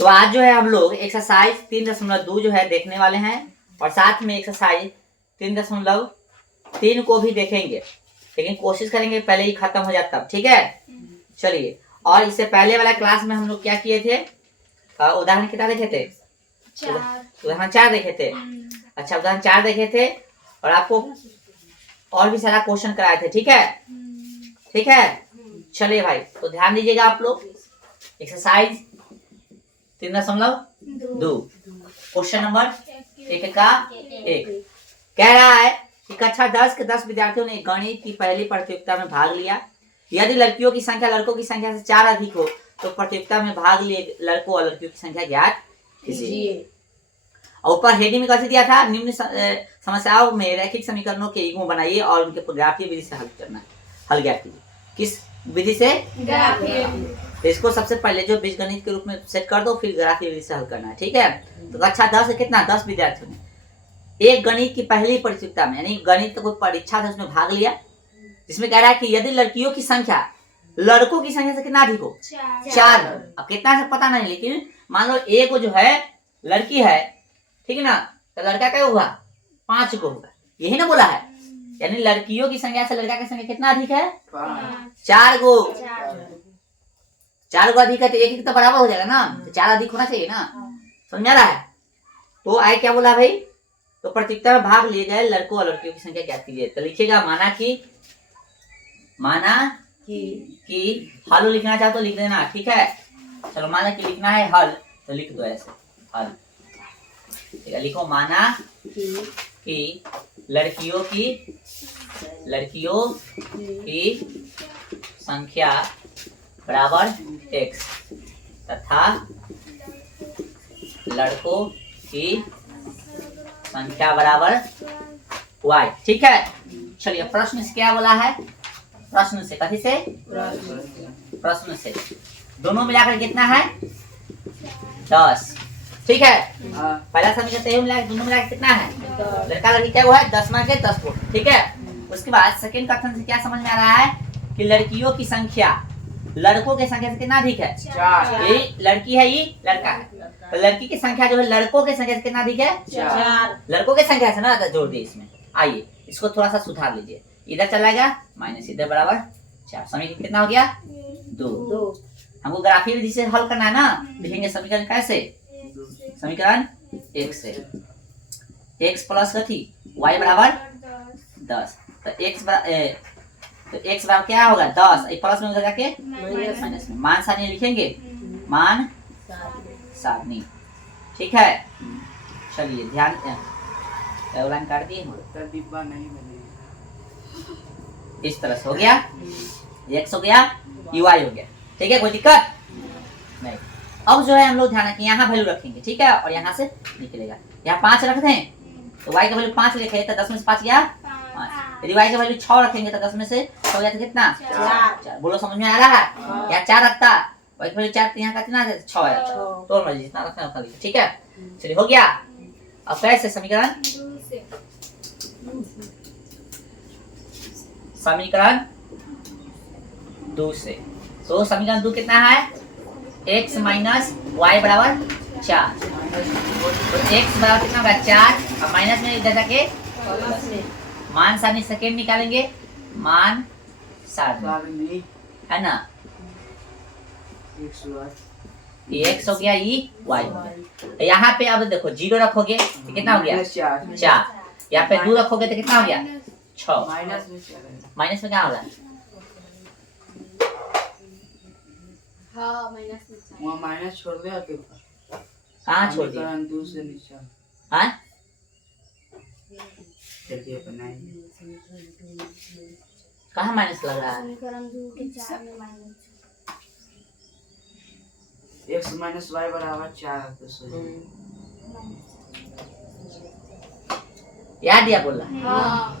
तो आज जो है हम लोग एक्सरसाइज 3.2 जो है देखने वाले हैं और साथ में एक्सरसाइज 3.3 को भी देखेंगे, लेकिन कोशिश करेंगे पहले ही खत्म हो जाए तब। ठीक है, चलिए। और इससे पहले वाला क्लास में हम लोग क्या किए थे? उदाहरण कितना देखे थे? उदाहरण 4 देखे थे। अच्छा, उदाहरण 4 देखे थे और आपको और भी सारा क्वेश्चन कराए थे। ठीक है, ठीक है। चलिए भाई, तो ध्यान दीजिएगा आप लोग। एक्सरसाइज 3.2 क्वेश्चन नंबर 1 का 1 कह रहा है कि कक्षा 10 के 10 विद्यार्थियों ने गणित की पहली प्रतियोगिता में भाग लिया। यदि लड़कियों की संख्या लड़कों की संख्या से 4 अधिक हो तो प्रतियोगिता में भाग लिए लड़कों और लड़कियों की संख्या ज्ञात कीजिए। और ऊपर हेडिंग में कैसे दिया था? निम्न समस्याओं में रैखिक समीकरणों के युग्म बनाइए और उनके ग्राफीय विधि से हल ज्ञात कीजिए। किस विधि से? ग्राफीय। तो इसको सबसे पहले जो बीजगणित के रूप में सेट कर दो, फिर ग्राफीय विधि से हल करना है। ठीक है, तो कक्षा 10 से कितना 10 विद्यार्थियों ने एक गणित की पहली प्रतियोगिता में, यानी गणित का कोई परीक्षा था, उसमें भाग लिया, जिसमें कह रहा है कि यदि लड़कियों की संख्या लड़कों की संख्या से कितना अधिक हो? 4। अब कितना से पता नहीं, लेकिन मान लो एक जो है लड़की है, ठीक है ना, तो लड़का क्या होगा? 5 को होगा, यही ना बोला है। यानी लड़कियों की संख्या से लड़का की संख्या कितना अधिक है? 4 को। 4 को अधिक है तो एक तो बराबर हो जाएगा ना, तो 4 अधिक होना चाहिए ना। समझ आ रहा है? तो आए क्या बोला भाई? तो प्रतियोगिता में भाग लिए गए लड़कों और लड़कियों की संख्या ज्ञात कीजिए। तो लिखिएगा माना कि हल लिखना चाहो तो लिख देना। ठीक है, चलो माना कि लिखना है हल, तो लिख दो ऐसे हल। ठीक है, लिखो माना कि लड़कियों की संख्या बराबर x तथा लड़कों की संख्या बराबर y। ठीक है, चलिए प्रश्न से क्या बोला है? प्रश्न से कथी से? प्रश्न से दोनों मिलाकर कितना है? 10। ठीक है, पहला समीकरण मिला दोनों मिला कितना है? लड़का लड़की क्या वो है? 10 में के 10 को। ठीक है, उसके बाद सेकंड कथन से क्या समझ में आ रहा है कि लड़कियों की संख्या लड़कों की संख्या से कितना अधिक है? 4। ये लड़की है, ये लड़का है, तो लड़की की संख्या जो है लड़कों की संख्या से कितना अधिक है? 4। लड़कों की संख्या से ना जोड़ दिए इसमें। आइए इसको थोड़ा सा सुधार लीजिए, इधर चलाएगा माइनस इधर बराबर 4। समीकरण कितना हो गया? 2। हमको ग्राफीय विधि से हल करना है ना। लिखेंगे समीकरण कैसे? समीकरण 1 से x प्लस कथी y बराबर 10। तो x बराबर क्या होगा? 10। प्लस में उधर जाके माइनस में मान सारणी लिखेंगे, मान सारणी। ठीक है, चलिए ध्यान लाइन काट दिए, डिब्बा नहीं बनेगा। इस तरह से हो गया, x हो गया, y हो गया। ठीक है, कोई दिक्कत नहीं। अब जो है हम लोग ध्यान रखें, यहाँ वैल्यू रखेंगे। ठीक है, और यहाँ से निकलेगा, यहाँ 5 रख दें तो y का वैल्यू 5 लिखे तो 10 में से 5 गया 5। यदि y का वैल्यू 6 रखेंगे तो 10 में से 6 गया तो कितना? 4। बोलो समझ में आ रहा है? यहाँ 4 रखता, y का वैल्यू 4 यहाँ का कितना है? 6 है। तो मर्जी जितना रखना है उतना लिखिए। ठीक है, चलिए हो गया। अब कैसे? समीकरण 2 से। तो समीकरण 2 कितना है? x माइनस y बराबर 4। तो x बराबर कितना होगा? 4 और माइनस में इधर जाके मान सारणी सेकेंड निकालेंगे, मान सारणी है ना। x हो गया, y हो गया। यहाँ पे अब देखो 0 रखोगे तो कितना हो गया? 4। यहाँ पे 2 रखोगे तो कितना हो गया? 6। माइनस में क्या हो रहा है? हाँ, माइनस छोड़ दे। कहाँ छोड़ दिया? 2 से नीचे। हाँ, कहाँ माइनस लग रहा है? x माइनस y बराबर 4। याद दिया बोला? हाँ।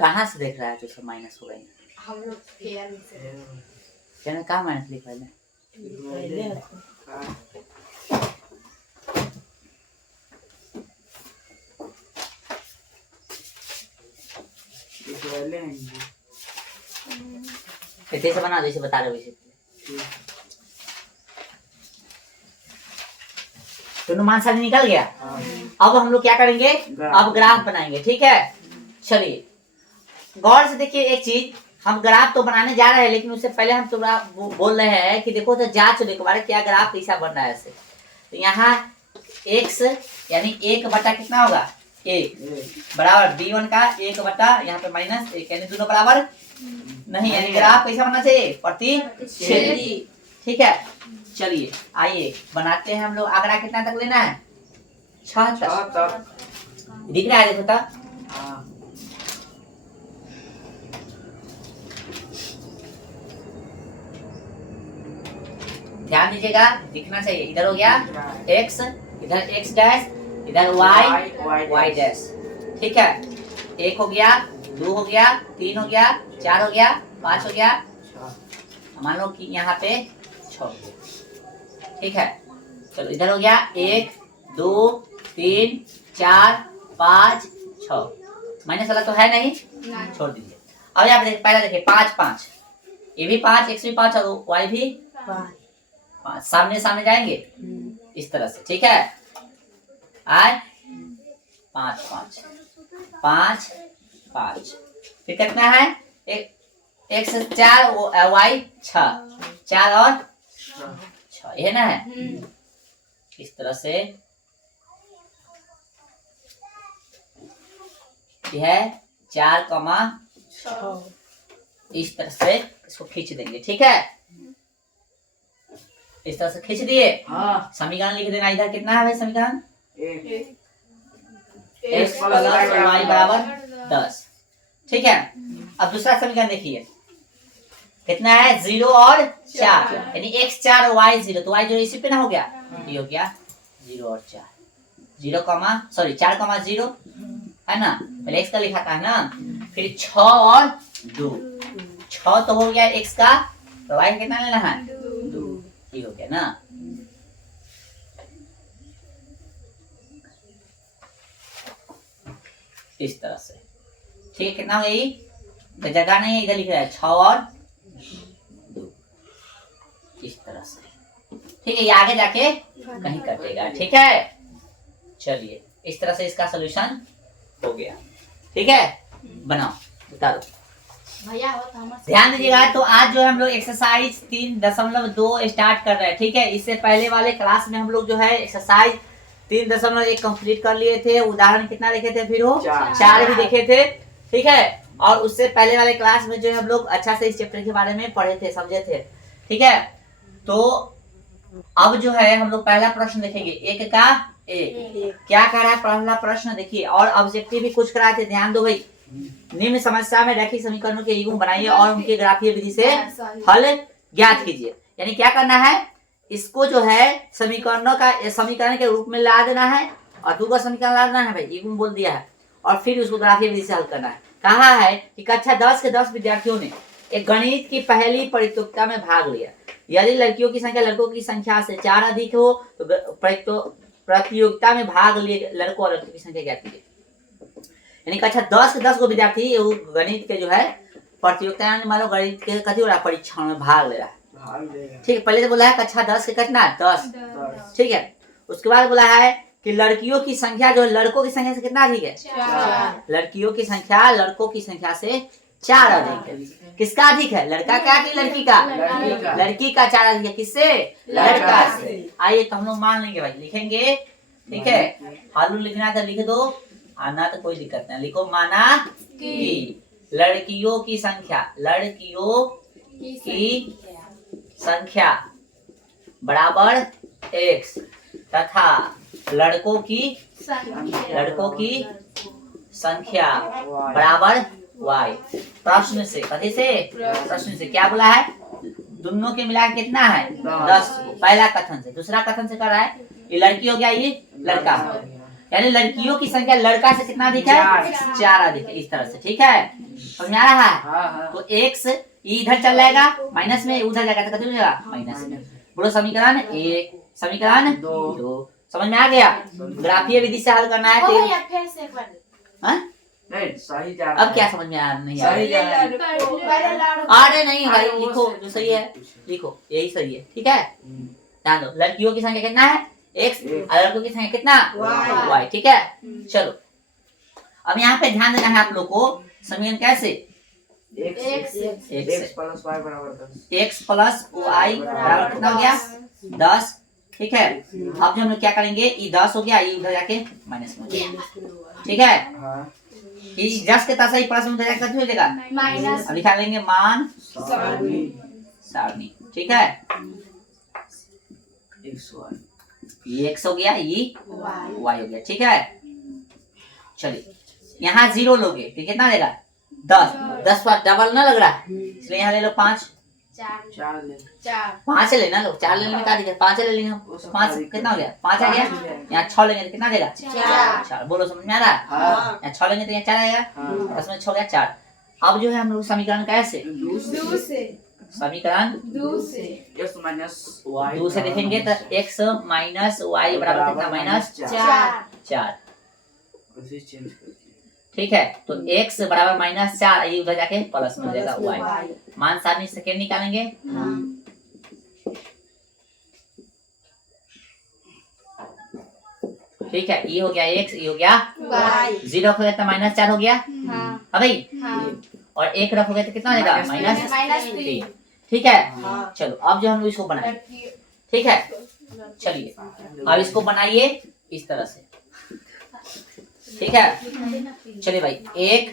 कहाँ से देख रहा है तो सब माइनस हो गए? हम लोग फेयर से कहना कहाँ माइनस लिखा है? जैसे बना जैसे बता रहे वैसे। दोनों मान सारी निकल गया। अब हम लोग क्या करेंगे? अब ग्राफ बनाएंगे। ठीक है, चलिए गौर से देखिए एक चीज, हम ग्राफ तो बनाने जा रहे हैं लेकिन उससे पहले हम थोड़ा बोल रहे हैं कि देखो तो जांच देखो हमारा क्या ग्राफ कैसा बन रहा है ऐसे। तो यहाँ x यानी 1/, कितना होगा? 1 बराबर b1 का 1/, यहाँ पे -1 यानी दोनों बराबर नहीं, यानी ग्राफ कैसा बनना चाहिए? प्रतिच्छेदी। ठीक है, चलिए आइए बनाते हैं हम लोग। आंकड़ा कितना तक लेना है? 6 तक। दिख रहा है? देखो तो ध्यान दीजिएगा, दिखना चाहिए। इधर हो गया x, इधर x डैश, इधर y डैश। ठीक है, 1 हो गया, 2 हो गया, 3 हो गया, 4 हो गया, 5 हो गया, मान लो कि यहाँ पे 6। ठीक है, चलो इधर हो गया 1 2 3 4 5 6। माइनस वाला तो है नहीं, छोड़ दीजिए। अब यहाँ पे पहले देखिए 5 5, ये भी 5, x भी 5 और y भी 5। सामने सामने जाएंगे इस तरह से। ठीक है, आए 5 5 5 5, फिर कितना है? x 4 y 6, 4 और 6, ये ना है। इस तरह से यह है 4,6, इस तरह से इसको खींच देंगे। ठीक है, इस तरह से खींच दिए। समीकरण लिख देना। इधर कितना है भाई समीकरण? x प्लस y बराबर 10। ठीक है, अब दूसरा समीकरण देखिए कितना है? 0 और 4, यानी x 4 और y 0, तो y जो इसी पे ना हो गया, ये हो गया 0 और 4, 4,0 है ना? पहले x का लिखा था ना, फिर 6 और 2, 6 तो हो गया x का, तो y कितना लेना है? 2, ये हो गया ना। इस तरह से। ठीक है, कितना हो गई? जगह नहीं है, इधर लिख रहा है 6 और 2, इस तरह से। ठीक है, ये आगे जाके कहीं कटेगा। ठीक है, चलिए इस तरह से इसका सोल्यूशन हो गया। ठीक है, बनाओ, उतारो। ध्यान दीजिएगा। तो आज जो है हम लोग एक्सरसाइज 3.2 स्टार्ट कर रहे हैं। ठीक है, इससे पहले वाले क्लास में हम लोग जो है एक्सरसाइज 3.1 कंप्लीट कर लिए थे। उदाहरण कितना देखे थे? फिर वो 4 भी देखे थे। ठीक है, और उससे पहले वाले क्लास में जो है हम लोग अच्छा से इस चैप्टर के बारे में पढ़े थे, समझे थे। ठीक है, तो अब जो है हम लोग पहला प्रश्न देखेंगे। एक का एक क्या कह रहा है पहला प्रश्न देखिए, और ऑब्जेक्टिव भी कुछ कराए थे। ध्यान दो भाई, निम्न समस्या में रैखिक समीकरणों के युग्म बनाइए और उनके ग्राफीय विधि से हल ज्ञात कीजिए। यानी क्या करना है? इसको जो है समीकरण के रूप में ला देना है और दूसरा समीकरण ला देना है भाई, युग्म बोल दिया है, और फिर उसको ग्राफीय विधि से हल करना है। कहा है कि कक्षा 10 के 10 विद्यार्थियों ने एक गणित की पहली प्रतियोगिता में भाग लिया। यदि लड़कियों की संख्या लड़कों की संख्या से 4 अधिक हो तो प्रतियोगिता में भाग लिए लड़कों और लड़कियों की संख्या ज्ञात कीजिए। यानी कक्षा 10 के 10 को विद्यार्थी गणित के जो है प्रतियोगिता में, मान लो गणित के कथी हो रहा है, परीक्षा में भाग ले रहा है। ठीक है, पहले तो बोला है कक्षा 10 के कितना 10। ठीक है, उसके बाद बोला है कि लड़कियों की संख्या जो है लड़कों की संख्या से कितना अधिक है? लड़कियों की संख्या लड़कों की संख्या से 4 अधिक है। किसका अधिक है? लड़का का कि लड़की का? लड़की का 4 अधिक है। किससे? लड़का से। आइए तो हम लोग मान लेंगे भाई, लिखेंगे। ठीक है, हालू लिखना था लिख दो, आना तो कोई दिक्कत नहीं, लिखो माना कि लड़कियों की संख्या संख्या बराबर x तथा लड़कों की संख्या बराबर y। प्रश्न से कथी से? प्रश्न से क्या बोला है? दोनों के मिला कितना है? 10। पहला कथन से। दूसरा कथन से कर रहा है ये लड़की हो गया, ये लड़का हो गया। यानी लड़कियों की संख्या लड़का से कितना अधिक है? 4 अधिक है, इस तरह से। ठीक है, समझ में आ रहा है? तो x इधर चल जाएगा माइनस में, उधर जाएगा तो कितना हो जाएगा? माइनस में। बोलो समीकरण 1, समीकरण 2। समझ में आ गया? ग्राफीय विधि से हल करना है तो फिर से एक बार हाँ? नहीं सही जा रहा अब क्या समझ में नहीं आ सही जा रहा है। अरे नहीं भाई, लिखो जो सही है लिखो, यही सही है। ठीक है, ध्यान दो, लड़कियों की संख्या कितना है? x, और लड़कों की संख्या कितना? y। ठीक है, चलो अब यहाँ पे ध्यान देना है आप लोग को। समीकरण कैसे? x प्लस y बराबर 10। x प्लस y बराबर कितना हो गया? 10। ठीक है, अब जो हम लोग क्या करेंगे, ये 10 हो गया, ये उधर जाके माइनस में हो जाएगा। ठीक है, हाँ ये 10 के साथ प्लस में उधर जाके कितना हो जाएगा? माइनस। अब लिखा लेंगे मान सारणी। ठीक है, xy ये x हो गया, ये y हो गया। ठीक है, चलिए यहाँ 0 लोगे तो कितना देगा? 10 पर डबल ना लग रहा है, इसलिए यहाँ ले लो 5। 4 ले 5 लेना लो, 4 लेने में क्या दिक्कत? 5 ले लेंगे, 5 कितना हो गया? 5 आ गया। यहाँ 6 लेंगे तो कितना देगा? 4। बोलो समझ में आ रहा है? यहाँ 6 लेंगे तो यहाँ 4 आएगा, 10 में 6 हो गया 4। अब जो है हम लोग समीकरण कैसे? समीकरण x माइनस y 2 से देखेंगे तो x माइनस y बराबर कितना? माइनस 4। चेंज करके ठीक है, तो x बराबर माइनस 4, ये उधर जाके प्लस में हो जाएगा y। मान सारणी सेकेंड निकालेंगे। ठीक है, ये हो गया x, ये हो गया y। 0 रखोगे तो माइनस 4 हो गया। हाँ भाई, और 1 रखोगे तो कितना हो जाएगा? माइनस 3। ठीक है, चलो अब जो हम इसको बनाए। ठीक है, चलिए अब इसको बनाइए इस तरह से। ठीक है, चलिए भाई, 1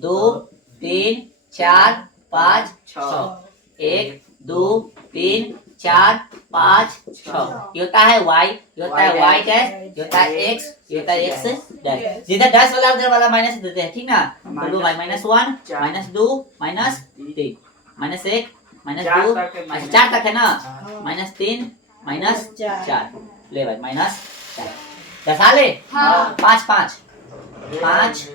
2 3 4 5 6। 1 2 3 4 5 6। ये होता है y, ये होता है y डैश, ये होता है x, ये होता है x डैश। जिधर डैश वाला उधर वाला माइनस देते हैं। ठीक ना, तो लो भाई, -1 -2 -3 -1 -2, अच्छा 4 तक है ना, -3 -4। ले भाई -4 दशा ले। 5 5 5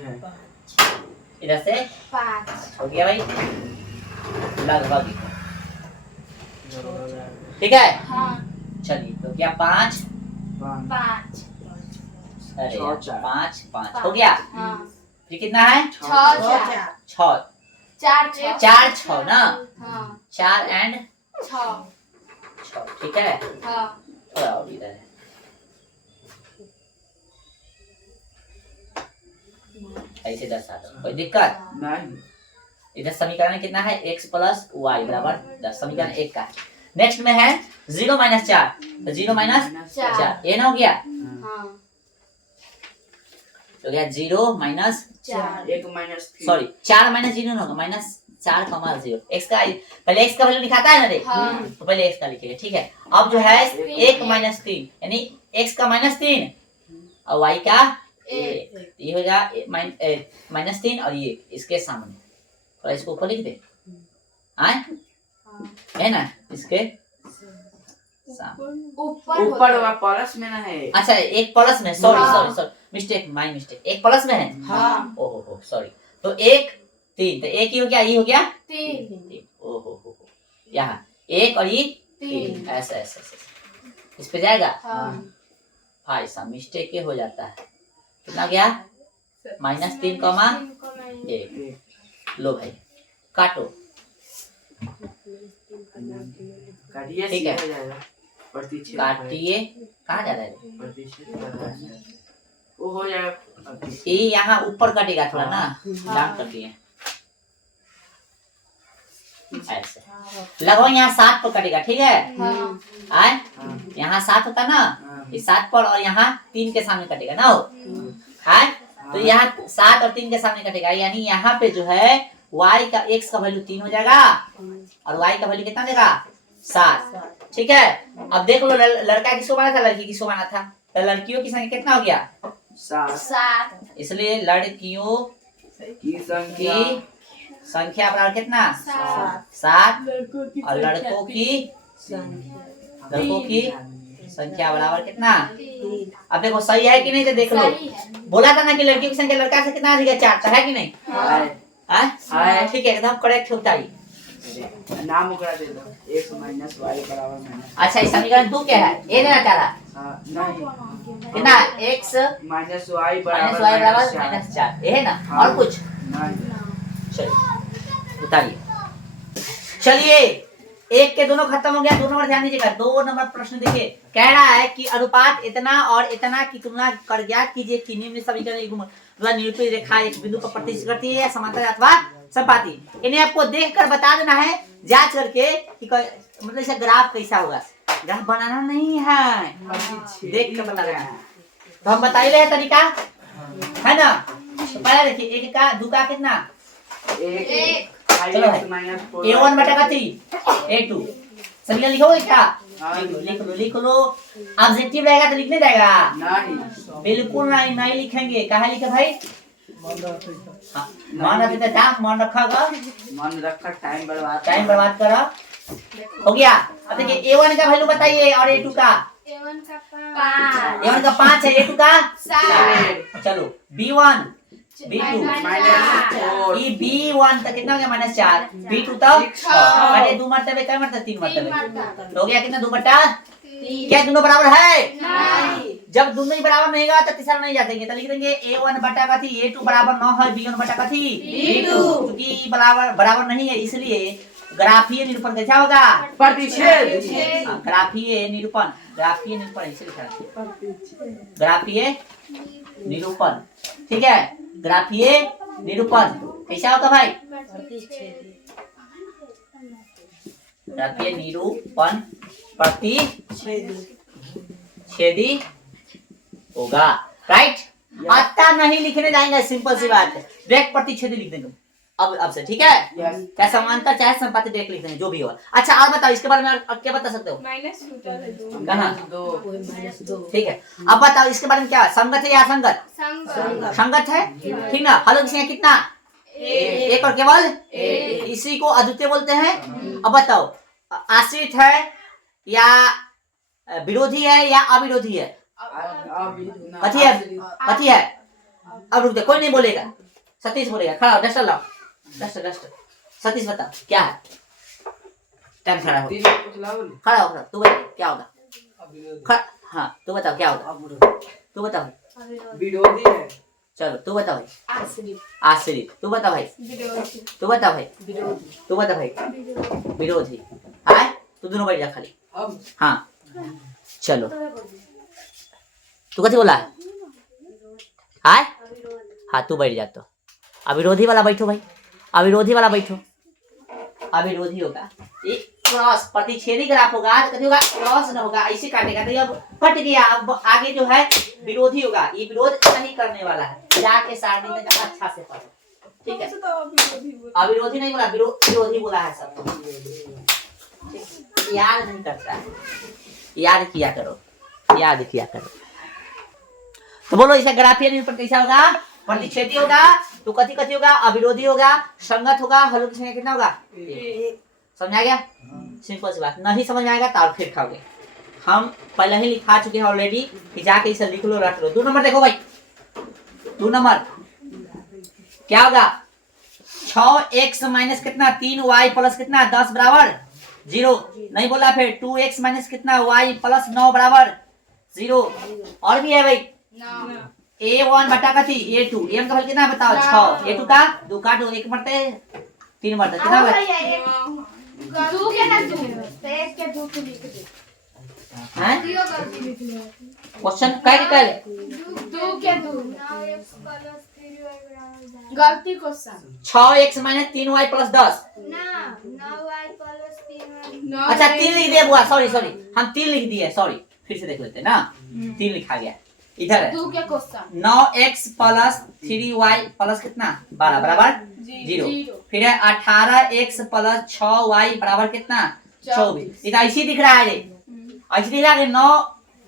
इधर से 5 हो गया भाई, लगभग। ठीक है, चलिए तो क्या 5 अरे 5 5 हो गया। फिर कितना है? 6 4 6 ना, 4 एंड 6। ठीक है, थोड़ा और इधर है। ऐसे दर्शा दो, कोई दिक्कत नहीं। इधर समीकरण कितना है? x प्लस वाई बराबर 10। समीकरण 1 का। नेक्स्ट में है 0 माइनस 4, तो 0 माइनस 4 ये ना हो गया, तो गया 0 माइनस 1 सॉरी 4 माइनस 0 ना होगा, -4 कमा 0। x का पहले x का वैल्यू दिखाता है ना रे, तो पहले x का लिखिएगा। ठीक है, अब जो है 1 माइनस 3 यानी x का -3 और y का ये हो जाएगा -3 और ये इसके सामने, और इसको ऊपर लिख दे आए है ना, इसके ऊपर वा प्लस में ना है। अच्छा एक प्लस में, सॉरी मिस्टेक, माय मिस्टेक, एक प्लस में है। ओहो सॉरी, तो 1 3, तो 1 ही हो गया, ये हो गया 3। ओहो यहाँ 1 और ये 3, ऐसा इस पे जाएगा। भाई साहब मिस्टेक ये हो जाता है, कितना गया? -3 कमा 1। लो भाई काटो, ठीक है काटिए। कहाँ जा रहा है? वो हो जाएगा, ये यहाँ ऊपर कटेगा थोड़ा ना, डाउन कटिए ऐसे। लगभग यहाँ 7 पर कटेगा। ठीक है, आए यहाँ 7 होता ना, ये 7 पर, और यहाँ 3 के सामने कटेगा ना हो, है तो यहाँ 7 और 3 के सामने कटेगा, यानी यहाँ पे जो है y का x का वैल्यू 3 हो जाएगा और y का वैल्यू कितना देगा? 7। ठीक है, अब देख लो लड़का किसको बना था, लड़की किसको बना था, तो लड़कियों की संख्या कितना हो गया? 7। इसलिए लड़कियों की संख्या बराबर कितना? 7 और लड़कों की संख्या बराबर कितना? अब देखो सही है कि नहीं तो देख लो। बोला था ना कि लड़कियों की संख्या लड़का से कितना अधिक है? 4, तो है कि नहीं? हाँ ठीक है, एकदम करेक्ट होता है। नाम उकरा दे दो। x माइनस y बराबर माइनस। अच्छा इस समीकरण 2 क्या है? ए देना चाह रहा नहीं कितना? x माइनस y बराबर बराबर -4, ये है ना? और कुछ? नहीं। चलिए उतारिए। चलिए एक के दोनों खत्म हो गया। 2 नंबर ध्यान दीजिएगा। 2 नंबर प्रश्न देखिए, कह रहा है कि अनुपात इतना और इतना की तुलना कर ज्ञात कीजिए कि निम्न समीकरण निरूपित रेखा एक बिंदु पर प्रतिष्ठित करती है या समांतर अथवा सपाटी। इन्हें आपको देखकर बता देना है जांच करके कि मतलब इसे ग्राफ कैसा होगा। ग्राफ बनाना नहीं है, देख कर बता देना है। तो हम बता ही रहे तरीका है ना। तो पहले देखिए 1 का 2 का कितना? 1 चलो भाई a1 बटा कथी a2 समीकरण लिखोगे क्या? लिख लो। ऑब्जेक्टिव रहेगा तो लिखने जाएगा? नहीं बिल्कुल नहीं लिखेंगे। कहाँ लिखे भाई? मन रखते थे मन रखा मन रखा टाइम बर्बाद करा। हो गया। अब देखिए a1 का वैल्यू बताइए और a2 का। A1 का 5 a1 का 5 है, a2 का 7। चलो b1 b2 -4 ये b1 तक कितना हो गया? -4। b2 तक 6। अरे 2 मरतबे क्या मरतबे? 3 मरतबे। तो हो गया कितना? 2 बटा 3। क्या दोनों बराबर है? नहीं। जब दोनों ही बराबर नहीं होगा तो तीसरा नहीं जातेंगे। तो लिख देंगे a1 बटा कथी a2 बराबर 9 है, b1 बटा कथी b2। क्योंकि बराबर नहीं है इसलिए ग्राफीय निरूपण कैसा होगा? प्रतिच्छेद। ग्राफीय निरूपण इसे लिखा है ग्राफीय निरूपण। ठीक है, ग्राफीय निरूपण कैसा होगा भाई? ग्राफीय निरूपण प्रतिच्छेदी होगा। राइट। आता नहीं लिखने जाएंगे, सिंपल सी बात है। डायरेक्ट प्रतिच्छेदी लिख देंगे अब से। ठीक है, क्या समांतर चाहे संपाती डायरेक्ट लिख देंगे जो भी हो। अच्छा और बताओ इसके बारे में और क्या बता सकते हो? कहाँ? ठीक है, अब बताओ इसके बारे में क्या? संगत है या असंगत? संगत है। ठीक ना। हलों की संख्या कितना? एक और केवल इसी को अद्वितीय बोलते हैं। अब बताओ आश्रित है या विरोधी है या अविरोधी है? कथी है? अब रुक जा, कोई नहीं बोलेगा। सतीश बोलेगा। खड़ा हो, डस्टर लाओ। डस्टर सतीश बताओ क्या है? टाइम खड़ा हो तू बता क्या होगा? हाँ तू बताओ क्या होगा? तू बता भाई। विरोधी है। चलो तू बता भाई। आश्रित। तू बता भाई। तू बता भाई। तू बता भाई। विरोधी। हाँ तू दोनों बैठ जा खाली। हाँ चलो तू कथी बोला? हाँ हाँ तू बैठ जा। तो अविरोधी वाला बैठो भाई। अविरोधी वाला बैठो। अविरोधी होगा ये क्रॉस प्रतिच्छेदी ग्राफ होगा तो कथी होगा? क्रॉस ना होगा, ऐसे काटेगा तो अब कट गया। अब आगे जो है विरोधी होगा। ये विरोध नहीं करने वाला है। जाके सारणी में अच्छा से पढ़ो। ठीक है, अविरोधी नहीं बोला, विरोधी बोला है सब। याद नहीं करता है, याद किया करो। तो बोलो इसका ग्राफीय निरूपण कैसा होगा? प्रतिच्छेदी होगा। तो कथी होगा? अविरोधी होगा, संगत होगा। हलों की संख्या कितना होगा? 1। समझा गया? सिंपल सी बात। नहीं समझ में आएगा तो फिर खाओगे। हम पहले ही लिखा चुके हैं ऑलरेडी कि जाके इसे लिख लो, रट लो। 2 नंबर देखो भाई। 2 नंबर क्या होगा? 6x माइनस कितना? 3y प्लस कितना? 10 बराबर 0। नहीं बोला फिर 2x माइनस कितना? y प्लस 9 बराबर 0। और भी है भाई। a1 बटा कथी a2। a1 का वैल्यू कितना बताओ? 6। a2 का 2 काटो, 1 मरते 3 मरते कितना होगा? 2 के ना 2 तो 1 के 2 को लिख दे। हैं? क्वेश्चन क्या निकल? 2 के 2 गलती question. 6x minus 3y plus 10 ना 9y प्लस 3y। अच्छा 3 लिख दिया बुआ। सॉरी हम 3 लिख दिए। सॉरी फिर से देख लेते हैं ना। 3 लिखा गया इधर है। 2 के question 9x plus 3y plus कितना? 12 बराबर 0। फिर है 18x प्लस 6y बराबर कितना? 24। इधर ऐसे दिख रहा है रे। ऐसे दिख रहा है 9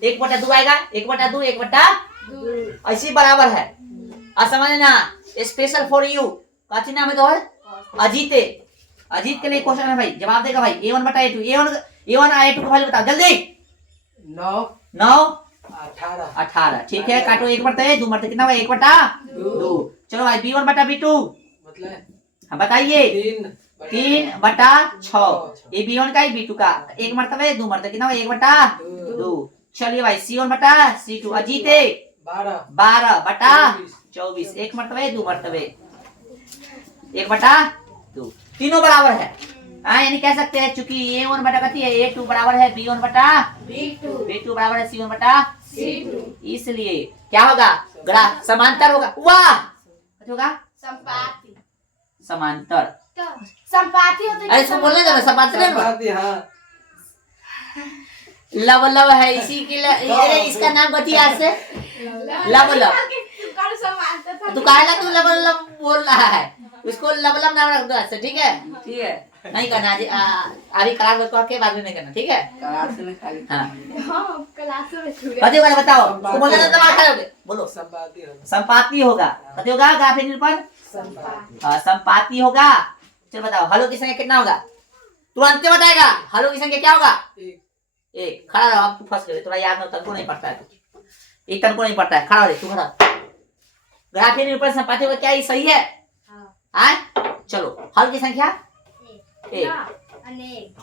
1/2 आएगा। 1/2 1/2 ऐसे बराबर है। और समझना स्पेशल फॉर यू। काची नाम है तो अजीत के लिए क्वेश्चन है भाई। जवाब देगा भाई। a1 बटा a2। a1 a2 का वैल्यू बताओ जल्दी। 9 9 18 18 ठीक है। काटो 1 बटे 2 बटे कितना हुआ 1 बटा 2। चलो भाई b1 बटा b2 मतलब हम बताइए 3 बटा 6 6 ये b1 का है b2 का 1 मरतबे 2 मरतबे कितना हुआ 1 बटा 2। चलिए भाई c1 बटा c2 अजीते 12 बटा 24 1 मरतबे 2 मरतबे 1 बटा 2 तीनों बराबर है। हाँ यानी कह सकते हैं चूंकि a1 बटा कथी है a2 बराबर है b1 बटा b2 बराबर है c1 बटा इसलिए क्या होगा ग्राफ समांतर होगा। वाह क्या होगा संपाति समांतर। तो संपाति होता है अरे इसको बोलने दो समांतर हाँ लव लव है इसी के लिए इसका नाम बती आज से लव लव। कौन समानता था तू काहे ला तू लव लव बोल रहा है उसको लव लव नाम रख दो आज से ठीक है नहीं करना अभी क्लास में कह के बाद में नहीं करना ठीक है। क्लास में खाली हाँ हां क्लास में छुड़े कथी होगा बताओ तू बोलने तो दिमाग खराब हो बोलो संपाति होगा संपाती होगा कथी होगा ग्राफीय निरूपण संपाती होगा। चलो बताओ हलो की संख्या कितना होगा तुरंत बताएगा हलो की संख्या क्या होगा 1 खड़ा रहो अब तू फंस गए थोड़ा याद नहीं तनको नहीं पड़ता है एक तनको नहीं पड़ता है खड़ा रहे तू खड़ा ग्राफीय निरूपण संपाती होगा क्या ये सही है हाँ चलो हल की संख्या 1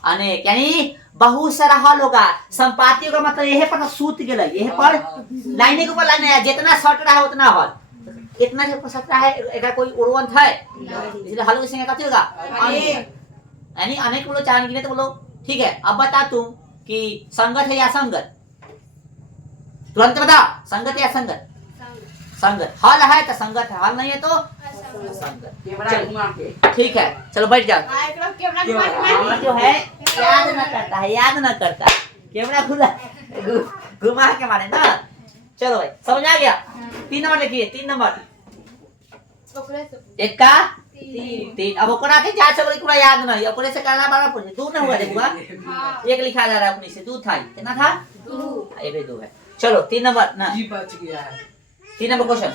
अनेक यानी बहुत सारा हल होगा। संपातियों का मतलब यह पर सूत गेल यह पर लाइने के ऊपर लाइन है जितना शॉर्ट रहा है उतना हल इतना जो सकता है एका कोई उर्वंत है इसलिए हल की संख्या कितनी होगा अनेक यानी अनेक बोलो चार गिने तो बोलो ठीक है। अब बता तुम कि संगत है या संगत तुरंत बता संगत या संगत संगत हल है तो संगत है हल नहीं है तो संगत कैमरा घुमा के ठीक है। चलो बैठ जाओ कैमरा जो है याद ना करता कैमरा खुला घुमा के मारे ना। चलो भाई समझ आ गया 3 नंबर लिखिए 3 नंबर एक का 3 अब ओकरा के जा से पूरा याद नहीं ओकरे से करना बड़ा पूछ 2 ना हुआ देखूगा एक लिखा जा रहा है अपने से 2 था कितना था 2 ये भी 2 है। चलो 3 नंबर ना जी बच गया है 3 नंबर क्वेश्चन।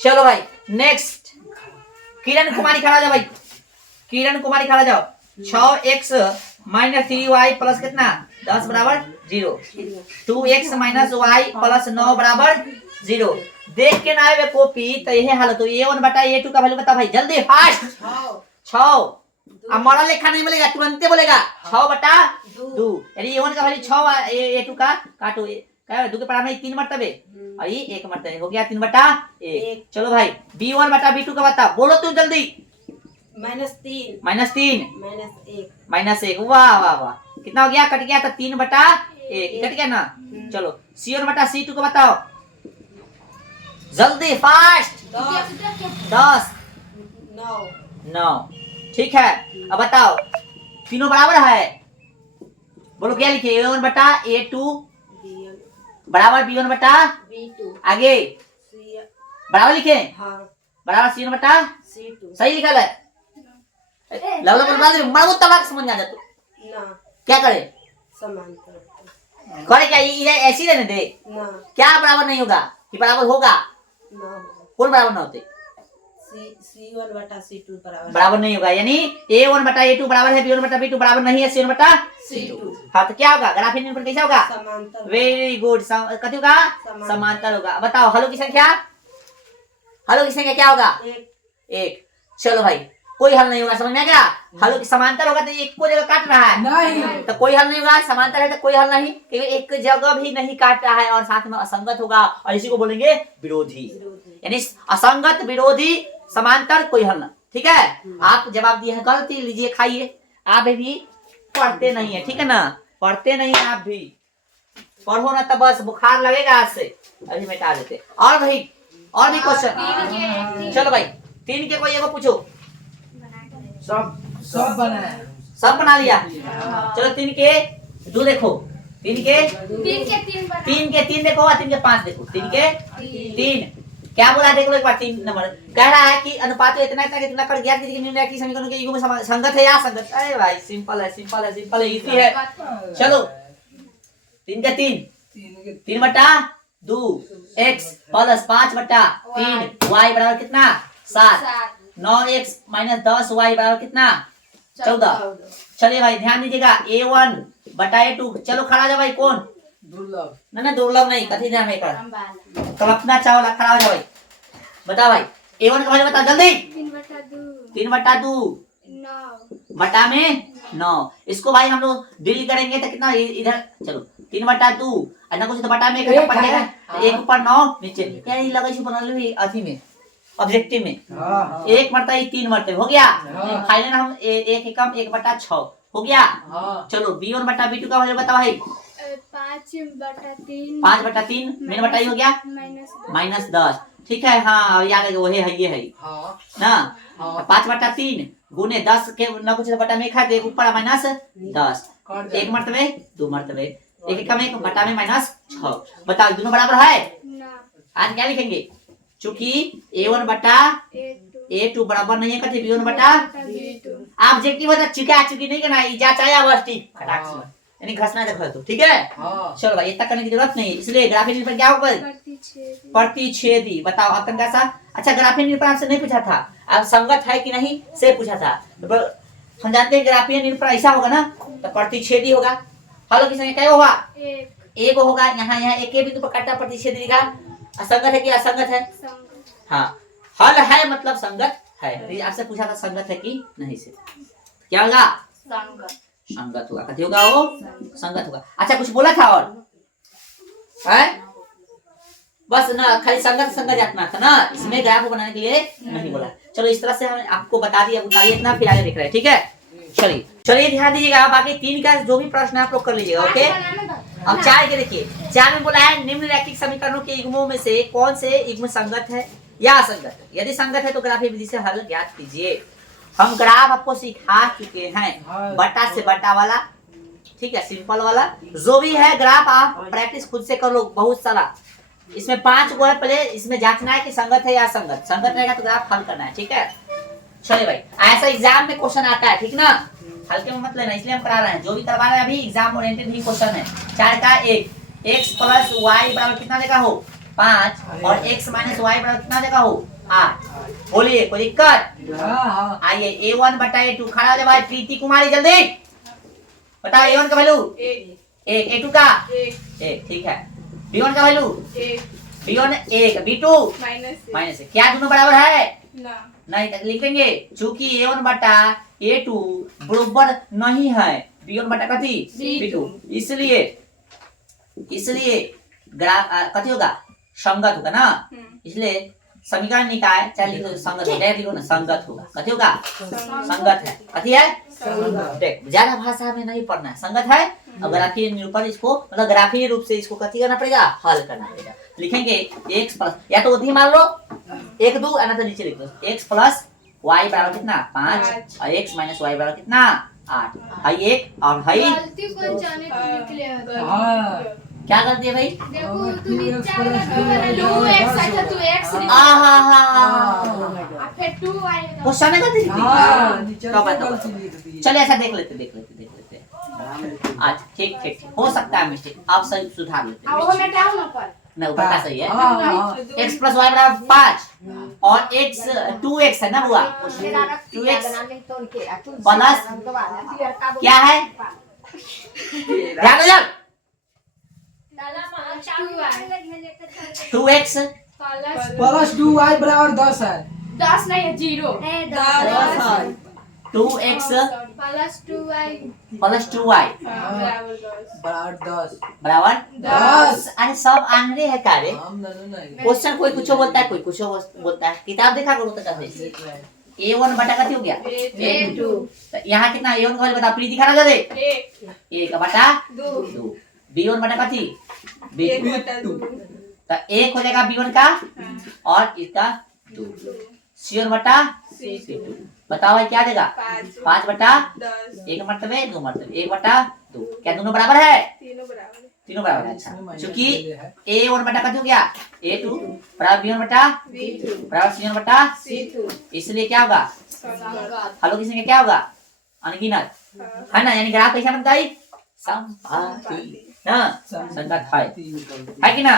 चलो भाई नेक्स्ट किरण कुमारी खड़ा जाओ भाई किरण कुमारी खड़ा जाओ 6x माइनस 3y प्लस कितना 10 बराबर 0 2x माइनस y प्लस 9 बराबर 0 देख के ना आए कॉपी तो यही हालत तो a1 बटा a2 का वैल्यू बता भाई जल्दी फास्ट 6 अब मॉडल लिखा नहीं बोलेगा तुरंत बोलेगा 6 बटा 2 यानी a1 का वैल्यू 6 a2 का काटो क्या 2 के बराबर में 3 मरतबे और ये 1 मरतबे हो गया 3 बटा 1। चलो भाई b1 बटा b2 का बता बोलो तुम जल्दी -3 -1 वाह वाह वाह कितना हो गया कट गया तो 3 बटा 1 कट गया ना। चलो c1 बटा c2 का बताओ जल्दी फास्ट 10 9 ठीक है। अब बताओ तीनों बराबर है बोलो क्या लिखे a1 बटा a2 बराबर b1 बटा आगे बराबर लिखे बराबर c1 बटा सही लिखा है लवला बता दे मरबो तबाक समझ आ जा तू क्या करे करे क्या ये ऐसी रहने दे क्या बराबर नहीं होगा कि बराबर होगा कौन बराबर ना होते C1 बटा C2 बराबर नहीं होगा यानी A1 बटा A2 बराबर है B1 बटा B2 बराबर नहीं है C1 बटा C2 हाँ तो क्या होगा ग्राफीय निरूपण कैसा होगा समांतर वेरी गुड कथी होगा समांतर होगा। बताओ हलो की संख्या क्या होगा 1। चलो भाई कोई हल नहीं होगा समझ में आ गया हलो की समांतर होगा तो एक को जगह काट रहा है नहीं तो कोई हल नहीं होगा समांतर है तो कोई हल नहीं क्योंकि एक जगह भी नहीं काट रहा है और साथ में असंगत होगा और इसी को बोलेंगे विरोधी यानी असंगत विरोधी समांतर कोई हल ना। ठीक है आप जवाब दिए हैं गलती लीजिए खाइए आप भी पढ़ते नहीं है ठीक है ना पढ़ते नहीं है आप भी पढ़ो ना तो बस बुखार लगेगा आज से अभी मिटा देते। और भाई और भी क्वेश्चन चलो भाई 3 के कोई एगो पूछो सब बनाया सब बना लिया चलो 3 के 2 देखो 3 के 3 देखो और 3 के 5 देखो 3 के 3 क्या बोला देख लो एक बार 3 नंबर कह रहा है कि अनुपात इतना इतना कितना कर गया कि निम्नलिखित समीकरणों के युग्म में संगत है या असंगत। अरे भाई सिंपल है इजी है। चलो 3 के 3 बटा 2 x प्लस 5 बटा 3 y बराबर कितना 7 9x माइनस 10 y बराबर कितना 14। चलिए भाई ध्यान दीजिएगा A1 बटा A2 चलो खड़ा जा भाई कौन दुर्लभ ना दुर्लभ नहीं, कथी नाम है एकर? अंबाला कल्पना चावला। खड़ा हो जाओ भाई, बताओ भाई A1 का वैल्यू बताओ जल्दी। 3/2 3/2 9 बटा में 9। इसको भाई हम लोग डील करेंगे तो कितना इधर, चलो 3/2 और ना कुछ तो बटा में एक पड़ेगा, है। तो एक ऊपर 9 नीचे। यार ये लगा इसको बना लो अथी में, ऑब्जेक्टिव में। हाँ एक मरता ही 3 मरते हो गया। हाँ। फाइनल हम एक एकम 1/6 हो गया। हाँ चलो B1 बटा B2 का वैल्यू बताओ भाई। 5/3 5/3 मेन बटा ही हो गया -10। ठीक है, हाँ याद है, वो है ये है हाँ ना। हाँ 5/3 गुने 10 के न कुछ बटा में खा, एक ऊपर -10, कट एक मरतबे 2 मरतबे, एक एकम 1 बटा में -6। बताओ दोनों बराबर है। आज क्या लिखेंगे? चूंकि A1 बटा A2 बराबर नहीं है, कथी B1 बटा ऑब्जेक्टिव होता चुका चुकी नहीं करना, जा चाहे ऑब्जेक्टिव यानी घसना देखो तो ठीक है। हाँ चलो भाई इतना करने की जरूरत नहीं है, इसलिए ग्राफीय निरूपण क्या होगा? प्रतिच्छेदी। बताओ अपन कैसा? अच्छा ग्राफीय निरूपण आपसे नहीं पूछा था, अब संगत है कि नहीं से पूछा था। हम जानते हैं ग्राफीय निरूपण ऐसा होगा ना, तो प्रतिच्छेदी होगा। हलो की संख्या क्या होगा? एक होगा। यहाँ एक के बिंदु पर काटा प्रतिच्छेदी लिखा। असंगत है कि असंगत है? हाँ, हल है मतलब संगत है। तो आपसे पूछा था संगत है कि नहीं से, क्या होगा? संगत होगा। कथी होगा वो? संगत होगा। अच्छा कुछ बोला था और है? बस ना खाली संगत संगत जातना था ना, इसमें ग्राफ बनाने के लिए नहीं बोला। चलो इस तरह से हम आपको बता दिया, उतारिए इतना, फिर आगे देख रहे हैं। ठीक है, चलिए चलिए ध्यान दीजिएगा। बाकी 3 का जो भी प्रश्न है आप लोग कर लीजिएगा। ओके, अब 4 के देखिए। 4 में बोला है निम्नलिखित समीकरणों के युग्मों में से कौन से युग्म संगत है या असंगत है? यदि संगत है तो ग्राफीय विधि से हल ज्ञात कीजिए। हम ग्राफ आपको सिखा चुके हैं, बटा से बटा वाला, ठीक है, सिंपल वाला जो भी है ग्राफ आप प्रैक्टिस खुद से कर लो बहुत सारा। इसमें 5 गो है, पहले इसमें जांचना है कि संगत है या असंगत। संगत रहेगा तो ग्राफ हल करना है। ठीक है, चलिए भाई ऐसा एग्जाम में क्वेश्चन आता है, ठीक ना, हल्के में मत लेना, इसलिए हम करा रहे हैं। जो भी करवा रहे हैं अभी एग्जाम ओरिएंटेड ही क्वेश्चन है। 4 का 1 x प्लस y बराबर कितना देगा हो? 5 और x माइनस y बराबर कितना देगा हो? 8। बोलिए कोई दिक्कत? हाँ आइए A1 बटा A2। खड़ा हो जाए भाई प्रीति कुमारी, जल्दी बताओ। A1 का वैल्यू 1, A2 का 1, ठीक है। B1 का वैल्यू B1 1, B2 -1। क्या दोनों बराबर है? नहीं तक लिखेंगे, चूंकि A1 बटा A2 बराबर नहीं है B1 बटा कथी B2, इसलिए ग्राफ कथी होगा? संगत होगा ना। इसलिए समीकरण निकाय चाहे लिखो संगत हो, डायरेक्ट लिखो ना संगत होगा। कथी होगा? संगत है। कथी है? देख ज्यादा भाषा में नहीं पढ़ना है, संगत है। और ग्राफीय निरूपण इसको मतलब ग्राफीय रूप से इसको कथी करना पड़ेगा? हल करना पड़ेगा। लिखेंगे x प्लस, या तो उधर मान लो 1 2 या तो नीचे लिख दो x प्लस y बराबर कितना? 5 और x माइनस y बराबर कितना? 8। हाई 1 और हाई गलती को जाने को निकले हैं। हाँ क्या कर दिए भाई? देखो तू नीचे वाला 2x अच्छा तू x लिख फिर 2 आएगा। क्वेश्चन है गलती हाँ नीचे तो बात गलती लिख दी। चलिए ऐसा देख लेते आज। ठीक हो सकता है मिस्टेक, आप सही सुधार लेते अब हमें डाउन ऊपर मैं ऊपर का सही है। हाँ x प्लस y बराबर 5 और x 2x है ना हुआ 2x प्लस क्या है? ध्यान दो जब 2x प्लस 2y बराबर 10 है। 10 नहीं है 0 2x plus 2y plus 2y बराबर 10। बराबर 10। अरे सब आंकड़े है कार्य। हम नहीं क्वेश्चन कोई कुछ बोलता है, कोई कुछ बोलता है। किताब देखा करो तो कैसे A1 बटा कथी हो गया? A2। यहाँ कितना A1 का वैल्यू बता प्रीति, खा जा दे 1 बटा 2। B1 बटा कथी B2, तो 1 हो जाएगा B1 का और इसका 2। C1 बटा C2। बताओ भाई क्या देगा? 5 बटा 1 मरतबे 2 मरतबे 1 बटा 2। क्या दोनों बराबर है? तीनों बराबर है। अच्छा क्योंकि A1 बटा कथी हो गया? A2 बराबर B1 बटा बराबर C1 बटा इसलिए क्या होगा? हलो की संख्या क्या होगा? अनगिनत है ना, यानी ग्राफ कैसा बनता है? समपाती ना, संगत है कि ना।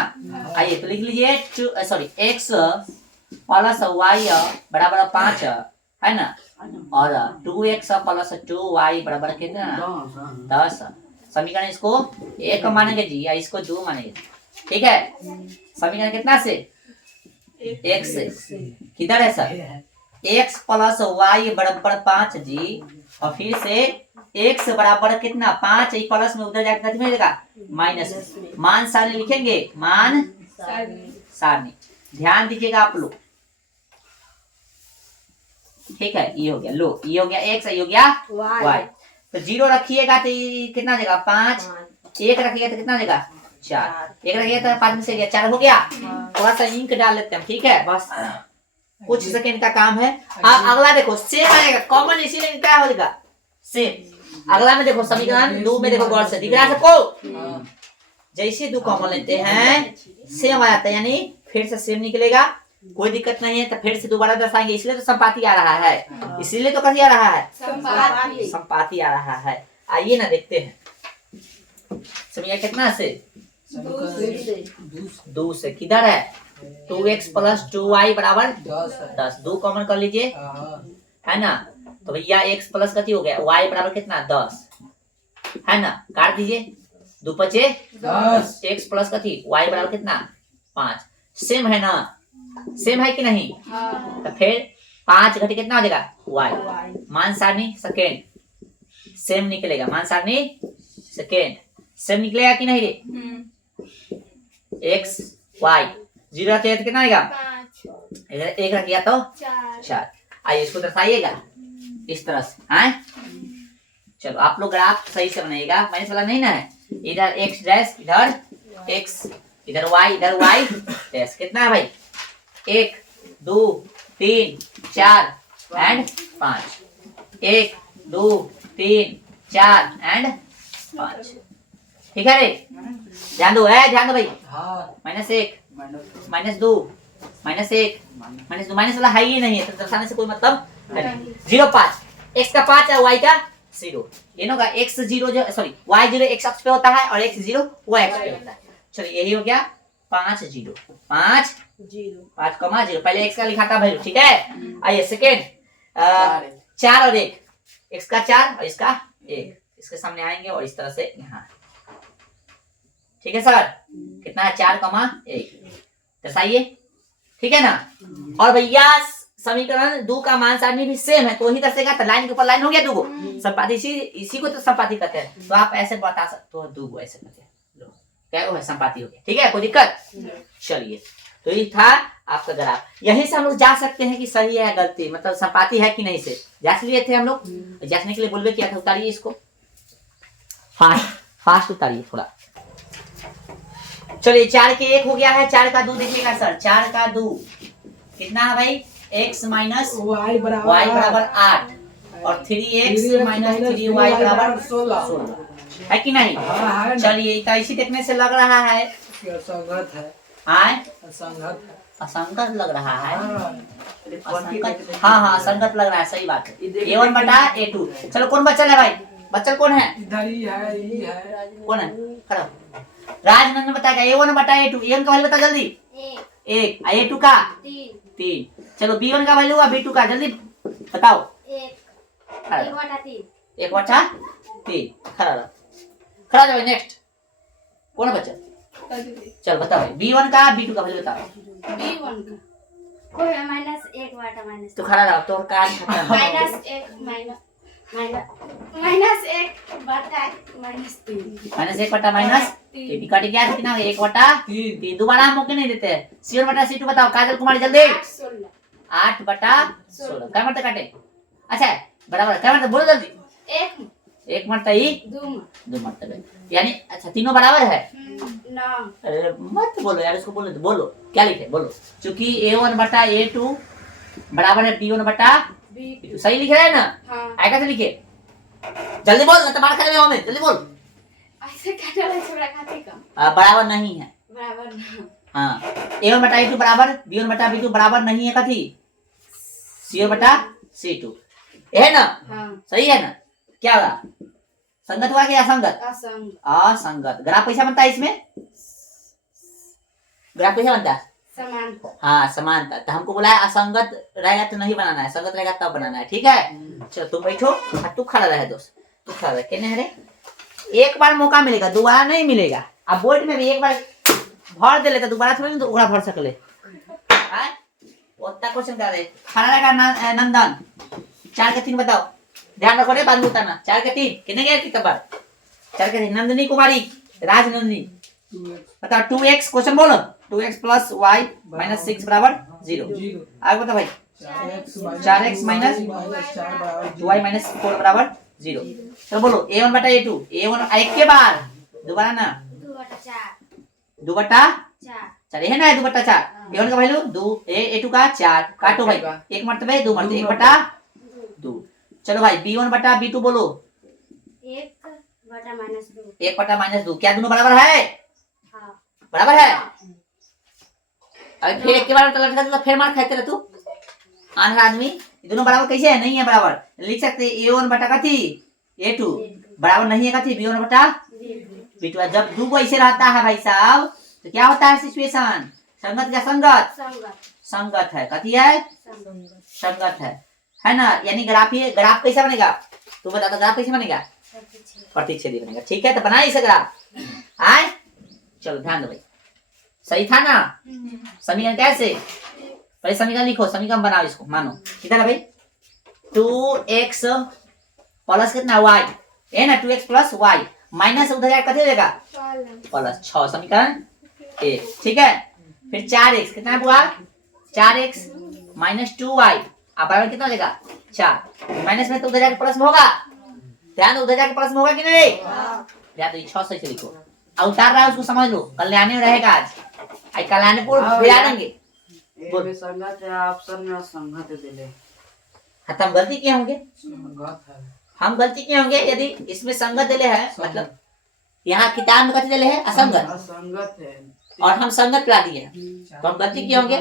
आइए तो लिख लीजिए सॉरी x प्लस y बराबर 5 है ना, और 2x प्लस 2y बराबर कितना? 10। समीकरण इसको 1 मानेंगे जी या इसको 2 मानेंगे, ठीक है। समीकरण कितना से? 1 से। किधर है सर? x प्लस वाई बराबर 5 जी, और फिर से x बराबर कितना 5, प्लस में उधर जाकर कितना मिलेगा माइनस। मान सारणी लिखेंगे, मान सारणी, ध्यान दीजिएगा आप लोग, ठीक है। ये हो गया, लो ये हो गया x, ये हो गया y। तो 0 रखिएगा तो ये कितना देगा 5, 1 रखिएगा तो कितना देगा 4, 1 रखिएगा तो 5 में से गया 4 हो गया। थोड़ा सा इंक डाल लेते हैं, ठीक है, बस कुछ सेकंड का काम है। अब अगला देखो सेम आएगा, कॉमन इसीलिए क्या होगा सेम। अगला में देखो समीकरण 2 में देखो गौर से, दिख रहा है सबको? जैसे 2 कॉमन लेते हैं सेम आ जाता है, यानी फिर से सेम निकलेगा, कोई दिक्कत नहीं है। तो फिर से दोबारा दर्शाएंगे, इसलिए तो संपाती आ रहा है, इसीलिए तो कभी आ रहा है संपाती आ रहा है। आइए ना देखते हैं समीकरण कितना से 2 से। किधर है? 2x प्लस 2y बराबर 10। 2 कॉमन कर लीजिए, है ना। तो भैया x प्लस कति हो गया y बराबर कितना 10, है ना। काट दीजिए, 2 पचे 10, x प्लस कति y बराबर कितना 5। सेम है ना, सेम है कि नहीं? तो फिर 5 घटे कितना हो जाएगा y। मान सारणी सेकेंड सेम निकलेगा, मान सारणी सेकेंड सेम निकलेगा कि नहीं रे? x y 0 रखिए तो कितना आएगा 5, इधर 1 रखिए तो 4। आइए इसको दर्शाइएगा इस तरह से, हैं? चलो आप लोग ग्राफ सही से बनाइएगा, माइनस वाला नहीं ना है। इधर x डैश, इधर x, इधर y, इधर y डैश। कितना है भाई 1 2 3 4 एंड 5, 1 2 3 4 एंड 5, ठीक है रे। ध्यान दो है, ध्यान दो भाई। -1 -2 -1 -2, माइनस वाला है ही नहीं है तो दर्शाने से कोई मतलब नहीं। 0 5, x का 5 है y का 0, दोनों का x 0 जो सॉरी y 0 x अक्ष पे होता है और x 0 y अक्ष पे होता है। चलो यही हो गया 5 0 5 0, पहले x का लिखा था वैल्यू, ठीक है। आइए सेकेंड 4 और 1, x का 4 और इसका 1, इसके सामने आएंगे और इस तरह से यहाँ, ठीक है सर। कितना है 4, 1 दर्शाइए, ठीक है ना। और भैया समीकरण 2 का मान सारणी भी सेम है, तो ही दर्शेगा। तो लाइन के ऊपर लाइन हो गया 2 को संपाती, इसी को तो संपाती कहते हैं। तो आप ऐसे बता सकते हो 2 को ऐसे कहते हैं, क्या है संपाती हो गया, ठीक है, कोई दिक्कत। चलिए तो ये था आपका ग्राफ। यही से हम लोग जा सकते हैं कि सही है गलती, मतलब संपाती है कि नहीं से जांच लिए थे हम लोग। जांचने के लिए बोलवे किया था, उतारिए इसको फास्ट उतारिए थोड़ा। चलिए 4 के 1 हो गया है, 4 का 2 देखिएगा सर, 4 का 2 कितना है भाई x माइनस y बराबर 8 और 3x माइनस 3y बराबर 16, है कि नहीं? चलिए तो इसी देखने से लग रहा है असंगत है, असंगत लग रहा है। हाँ असंगत लग रहा है, सही बात है। A1 बटा A2। चलो कौन बचल है भाई, बचल कौन है? इधर ही है, कौन है? खड़ा राजनंदन बताएगा A1 बटा A2। A1 का वैल्यू बता जल्दी, 1 A2 का 3। चलो B1 का वैल्यू B2 का जल्दी बताओ, 1 बटा 3। खड़ा जाओ। नेक्स्ट कौन है बच्चा? चल बताओ B1 का B2 का वैल्यू बताओ। B1 का कोई -1 बटा माइनस, तो खड़ा रहो, तो कार्य खत्म। -1 -1 बटा -3 कट गया कितना 1 बटा 3। दोबारा हम मौके नहीं देते हैं। C1 बटा C2 बताओ काजल कुमारी जल्दी। 8 बटा 16 क्या मतलब काटे? अच्छा बराबर क्या मतलब बोलो जल्दी। 1 मतलब ही 2 मतलब, यानी अच्छा तीनों बराबर है ना। अरे मत बोलो यार, इसको बोलो तो बोलो क्या लिखे बोलो। क्योंकि A1 बटा A2 बराबर है B1 बटा B2, सही लिख रहा है ना? हाँ। आएगा तो लिखे जल्दी बोल, ना तुम्हारा खाने में हमें जल्दी बोल। ऐसे काटा है छोड़ा खाते का बराबर नहीं है, बराबर ना। हाँ A1 बटा A2 बराबर B1 बटा B2 बराबर नहीं है कथी C1 बटा C2, है ना? हाँ। सही है ना? क्या होगा संगत हुआ कि असंगत? असंगत। ग्राफ कैसा बनता है इसमें? ग्राफ कैसा बनता है? समान। हाँ समानता। तो हमको बोला है असंगत रहेगा तो नहीं बनाना है, संगत रहेगा तब बनाना है, ठीक है। चलो तुम बैठो, तू खड़ा रहे दोस्त, तू खड़ा रहे। कहने रे एक बार मौका मिलेगा, दोबारा नहीं मिलेगा। अब बोर्ड में भी एक बार भर दे तो दोबारा थोड़ी तो ओकरा भर सकले। उतना क्वेश्चन कर रहे खड़ा का नंदन 4 के 3 बताओ, ध्यान रखो रे, बाद में बताना। 4 के 3 कितने गए कितना बार? 4 के 3 नंदिनी कुमारी राजनंदिनी बताओ 2x क्वेश्चन बोलो 2x प्लस y माइनस 6 बराबर 0। आगे बताओ भाई 4x माइनस y माइनस 4 बराबर 0। तो बोलो a1 बटा a2 a1 एक के बार दोबारा ना 2 बटा 4 है ना 2 बटा 4 a1 का वैल्यू 2 a2 का 4 काटो भाई एक मरतबे 2 मरतबे 1 बटा 2। चलो भाई b1 बटा b2 बोलो 1 बटा माइनस 2। 1 बटा माइनस 2 क्या दोनों बराबर है? बराबर है। अभी फिर एक के बार लटका तो फिर मार खाते रह तू आंध्र आदमी। दोनों बराबर कैसे है? नहीं है बराबर। लिख सकते a1 बटा कथी a2 बराबर नहीं है कथी b1 बटा b2। जब दो को ऐसे रहता है भाई साहब तो क्या होता है सिचुएशन? संगत या संगत? संगत है। कथी है? संगत है ना। यानी ग्राफ कैसा बनेगा? तू बता तो ग्राफ कैसे बनेगा? प्रतिच्छेदी बनेगा। ठीक है तो बनाए इसे ग्राफ। आए चलो ध्यान दो भाई, सही था ना? समीकरण कैसे? पहले समीकरण लिखो, समीकरण बनाओ इसको। मानो कितना है भाई 2x प्लस कितना y है ना 2x प्लस y माइनस उधर जाकर कथी देगा प्लस 6 समीकरण ए। ठीक है फिर 4x कितना हुआ 4x माइनस 2y अब बराबर कितना हो जाएगा 4 माइनस में तो उधर जाकर प्लस में होगा। ध्यान दो उधर जाकर प्लस में होगा कि नहीं? ध्यान दो 6 सही से लिखो। अब उतार रहा है उसको समझ लो, कल्याणी में रहेगा आज कल्याणपुर भिड़ा देंगे। बोल संगत है ऑप्शन में संगत दिले। हम गलती किए होंगे, संगत है हम गलती किए होंगे यदि इसमें संगत दिले है मतलब यहाँ किताब में कथी दिले है असंगत असंगत है और हम संगत ला दिए तो हम गलती किए होंगे।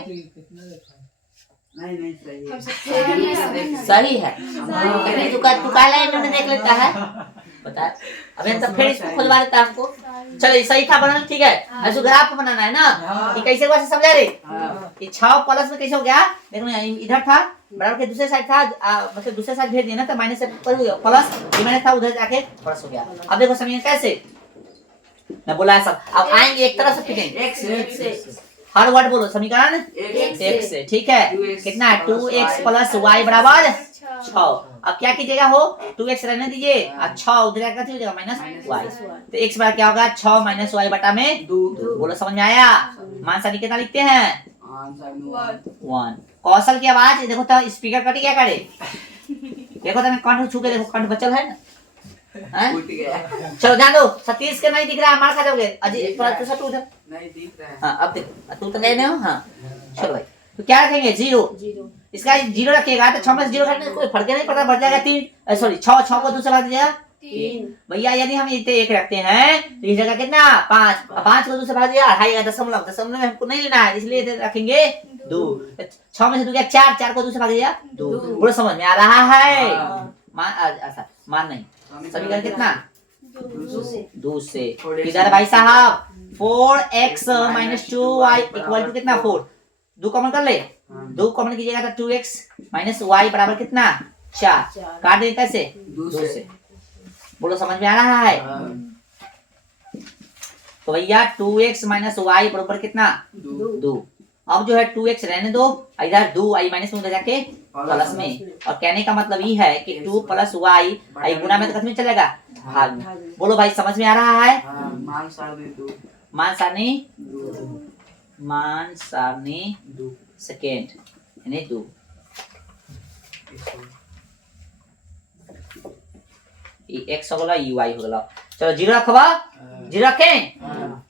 नहीं सही है सही है तू काला इन्होंने देख लेता है बता। अबे तो फिर इसको खुलवा देता है हमको। चलो सही था बनाना ठीक है। ऐसे ग्राफ बनाना है ना ये कैसे वैसे समझा रहे ये 6 प्लस में कैसे हो गया देखो इधर था बराबर के दूसरे साइड था मतलब दूसरे साइड भेज दिया ना तो माइनस से प्लस माइनस था उधर जाके प्लस हो गया। अब देखो समीकरण कैसे मैं बोला है सब। अब आएंगे एक तरफ से पिटेंगे x हर वर्ड बोलो समीकरण x से ठीक है कितना है 2x प्लस y बराबर 6। अब क्या कीजिएगा हो 2x रहने दीजिए और 6 उधर जाकर हो जाएगा माइनस y तो x बराबर क्या होगा 6 माइनस y बटा में 2। बोलो समझ में आया? मान सानी कितना लिखते हैं 1। कौशल की आवाज देखो तो स्पीकर कट गया करे देखो तो मैं कंठ छू के देखो कंठ बचल है ना टूट गया चलो ध्यान दो सतीश के नहीं दिख रहा मार खा जाओगे अजय थोड़ा दूसरा टू उधर नहीं दिख रहा है। हाँ अब देख तू तो नहीं हो। हाँ चलो भाई तो क्या रखेंगे 0 इसका 0 रखिएगा तो 6 में से 0 घटने कोई फर्क नहीं पड़ता बढ़ जाएगा 3 सॉरी 6 को दूसरा भाग दिया 3 भैया यदि हम इतने 1 रखते हैं तो इस जगह कितना 5 को दूसरा भाग दिया 2.5 दशमलव में हमको नहीं लेना है इसलिए रखेंगे 2 6 में से 2 गया 4 को दूसरा भाग दिया 2 पूरा समझ में आ रहा है? मान नहीं समीकरण कितना 2 से किधर भाई साहब 4x minus 2y equal to कितना 4 2 कॉमन कर ले 2 कॉमन कीजिएगा तो 2x माइनस y बराबर कितना 4 काट दे कैसे 2 से। बोलो समझ में आ रहा है? तो भैया 2x माइनस y बराबर कितना 2। अब जो है 2x रहने दो इधर 2 i माइनस में उधर जाके प्लस में और कहने का मतलब ये है कि 2 प्लस y i गुना में तो कितने चलेगा भाग में। बोलो भाई समझ में आ रहा है? मान सारणी 2 मान सारणी 2 सेकेंड यानी 2 ये x हो गया ये y हो गया। चलो 0 रखवा 0 रखें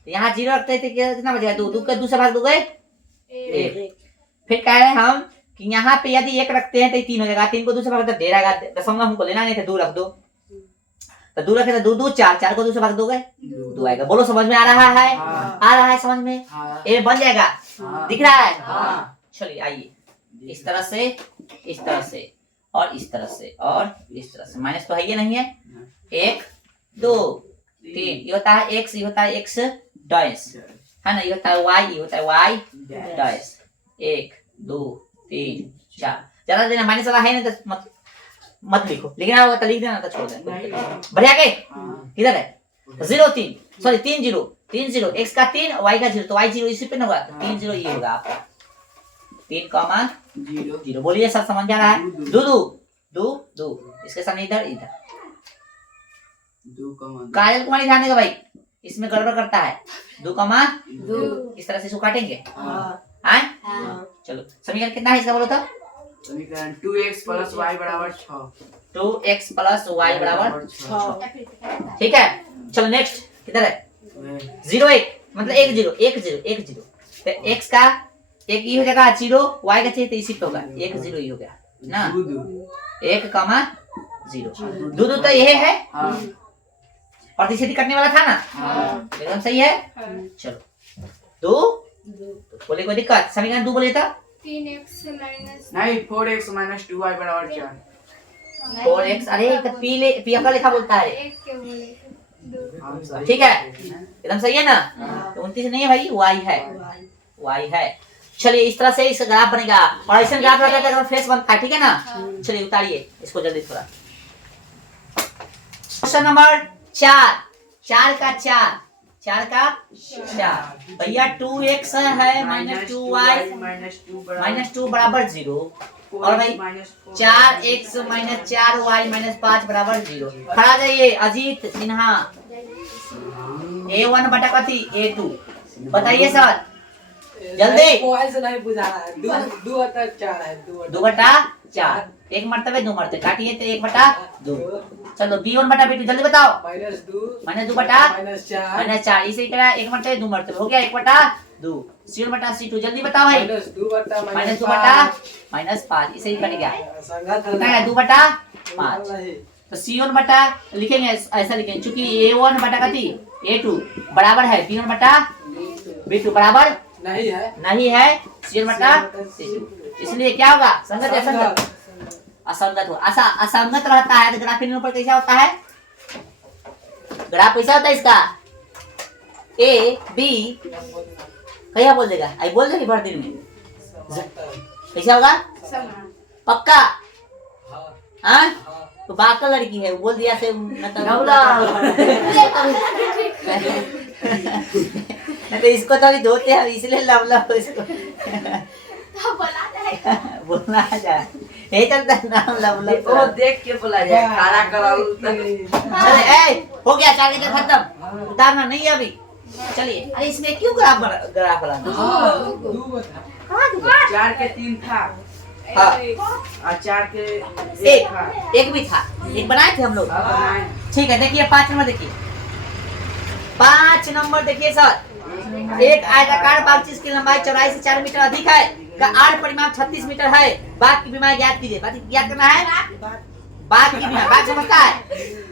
यहाँ 0 रखते थे कितना बचेगा 2 के दूसरे भाग 2 गए 1 फिर कह रहे हैं हम कि यहाँ पे यदि 1 रखते हैं तो 3 हो जाएगा 3 को दूसरे भाग तो 1.5 आएगा दशमलव हमको लेना नहीं था 2 रख दो तो 2 रखे तो 2 4 को दूसरे भाग 2 गए 2 आएगा। बोलो समझ में आ रहा है? आ रहा है समझ में? ये बन जाएगा दिख रहा है? चलिए आइए इस तरह से इस तरह से और इस तरह से और इस तरह से माइनस तो है ये नहीं है 1 2 3 ये होता है x ये होता है x डैश है ना ये होता है y ये होता है y डैश 1 2 3 4 ज्यादा देना माइनस वाला है ना तो मत लिखो लिखना होगा तो लिख देना तो छोड़ देना बढ़िया के किधर है 0 3 सॉरी 3 0 3 0 x का 3 y का 0 तो y 0 इसी पे ना होगा तो 3 0 ये होगा आपका 3 कॉमा 0 बोलिए सब समझ आ रहा है दो दो दो दो इसके सामने इधर इधर काजल कुमारी ध्यान देगा भाई इसमें गड़बड़ करता है 2 कॉमा 2 इस तरह से इसको काटेंगे हाँ चलो समीकरण कितना है इसका बोलो तो समीकरण 2x प्लस y बराबर 6 2x प्लस y बराबर 6 ठीक है चलो नेक्स्ट किधर है 0 1 मतलब 1 0 1 0 1 0 तो x का एक ये हो जाएगा 0 y का चाहिए तो इसी पे होगा 1 0 ही हो गया ना 1 कॉमा 0 दो तो ये है प्रतिशत करने वाला था ना एकदम सही है चलो 2 बोले कोई दिक्कत समीकरण 2 बोले था 3x माइनस नहीं 4x माइनस 2y बराबर 4 4x अरे तो पी का लिखा बोलता है 1 के बोले ठीक है एकदम सही है ना तो 29 नहीं है भाई y है चलिए इस तरह से इसका ग्राफ बनेगा और ऐसा ग्राफ रहता है तो फेस बनता है ठीक है ना चलिए उतारिए इसको जल्दी थोड़ा क्वेश्चन नंबर 4 का 4 भैया 2x है माइनस 2y माइनस 2 बराबर 0 और भाई 4x माइनस 4y माइनस 5 बराबर 0 खड़ा जाइए अजीत सिन्हा A1 बटा कथी A2 बताइए सर जल्दी मोबाइल से नहीं बुझा रहा है 2 बटा 4 है 2 बटा 4 एक मरतबे 2 मरतबे काटिए तो 1 बटा 2 चलो B1 बटा B2 जल्दी बताओ -2 2 बटा -4 इसे क्या 1 मरतबे 2 मरतबे हो गया 1 बटा 2 C1 बटा C2 जल्दी बताओ भाई -2 बटा -2 बटा -5 इसे ही कट गया कितना है 2 बटा 5 तो C1 बटा लिखेंगे ऐसा लिखेंगे क्योंकि A1 बटा कथी A2 बराबर है B1 बटा B2 बराबर नहीं है C1 बटा C2 इसलिए क्या होगा संगत या असंगत असंगत हो असंगत रहता है तो ग्राफ के ऊपर कैसा होता है ग्राफ कैसा होता है इसका A B क्या बोल देगा आई बोल देगी भर दिन में कैसा होगा पक्का हाँ तो बाका लड़की है बोल दिया से तो इसको तो अभी धोते हैं इसलिए लवला इसको तो बोला जाएगा बोलना जाए यही चलता है नाम लवला वो देख के बोला जाए खाना कराओ अरे ए हो गया 4 के खत्म उतारना नहीं है अभी चलिए अरे इसमें क्यों ग्राफ बनाना 4 के 3 था हाँ और 4 के एक भी था एक बनाए थे हम लोग ठीक है देखिए 5 नंबर देखिए 5 नंबर देखिए सर एक आयताकार बाग जिसकी लंबाई चौड़ाई से 4 मीटर अधिक है का आर परिमाप 36 मीटर है बाघ की बीमारी ज्ञात कीजिए ज्ञात करना है बाघ की बीमारी बाघ समझता है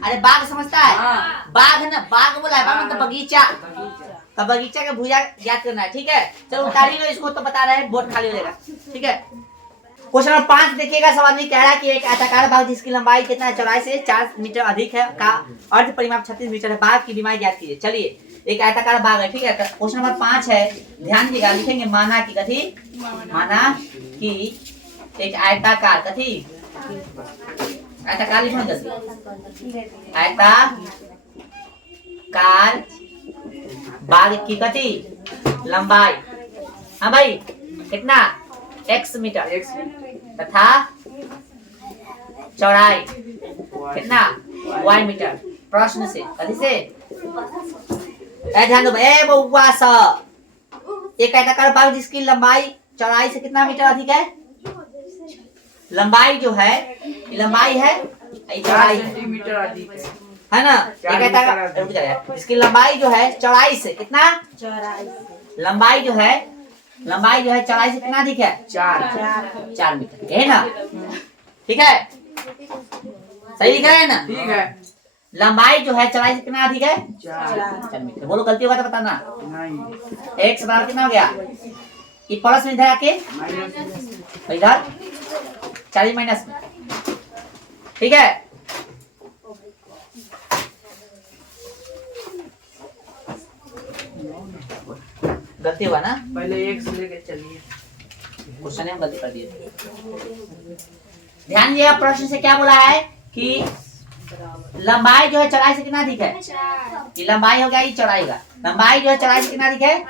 अरे बाघ समझता है बाघ ना बाघ बोला है बाघ मतलब बगीचा का बगीचा का भुजा ज्ञात करना है ठीक है चलो उतारी लो इसको तो बता रहे हैं बोर्ड खाली हो जाएगा ठीक है क्वेश्चन नंबर 5 देखिएगा सवाल में कह रहा है कि एक आयताकार बाघ जिसकी लंबाई कितना है चौड़ाई से 4 मीटर अधिक है का अर्ध परिमाप 36 मीटर है बाघ की बीमारी ज्ञात कीजिए चलिए एक आयताकार बाघ है ठीक है क्वेश्चन नंबर 5 है ध्यान दीजिएगा लिखेंगे माना की कथी माना कि एक आयताकार कथी आयताकार लिखो जल्दी आयताकार बाघ की कथी लंबाई हाँ भाई कितना x मीटर तथा चौड़ाई कितना y मीटर प्रश्न से कथी से ध्यान दो ए बउआ सा एक आयताकार बाघ जिसकी लंबाई चौड़ाई से कितना मीटर अधिक है लंबाई जो है लंबाई है 4 सेंटीमीटर अधिक है ना एक आयताकार इसकी लंबाई जो है चौड़ाई से कितना लंबाई जो है चौड़ाई से कितना अधिक है 4 मीटर है ना ठीक है सही लिख रहे हैं ना ठीक है लंबाई जो है चौड़ाई से कितना अधिक है 4 मीटर बोलो गलती होगा तो बताना नहीं x बराबर कितना हो गया ये प्लस में इधर आके इधर 40 माइनस में ठीक है गलती हुआ ना पहले 1 से लेके चलिए क्वेश्चन में गलती कर दिए ध्यान दिया प्रश्न से क्या बोला है कि लंबाई जो है चौड़ाई से कितना अधिक है? चार। ये लंबाई हो गया, ये चौड़ाई होगा। लंबाई जो है चौड़ाई से कितना अधिक है?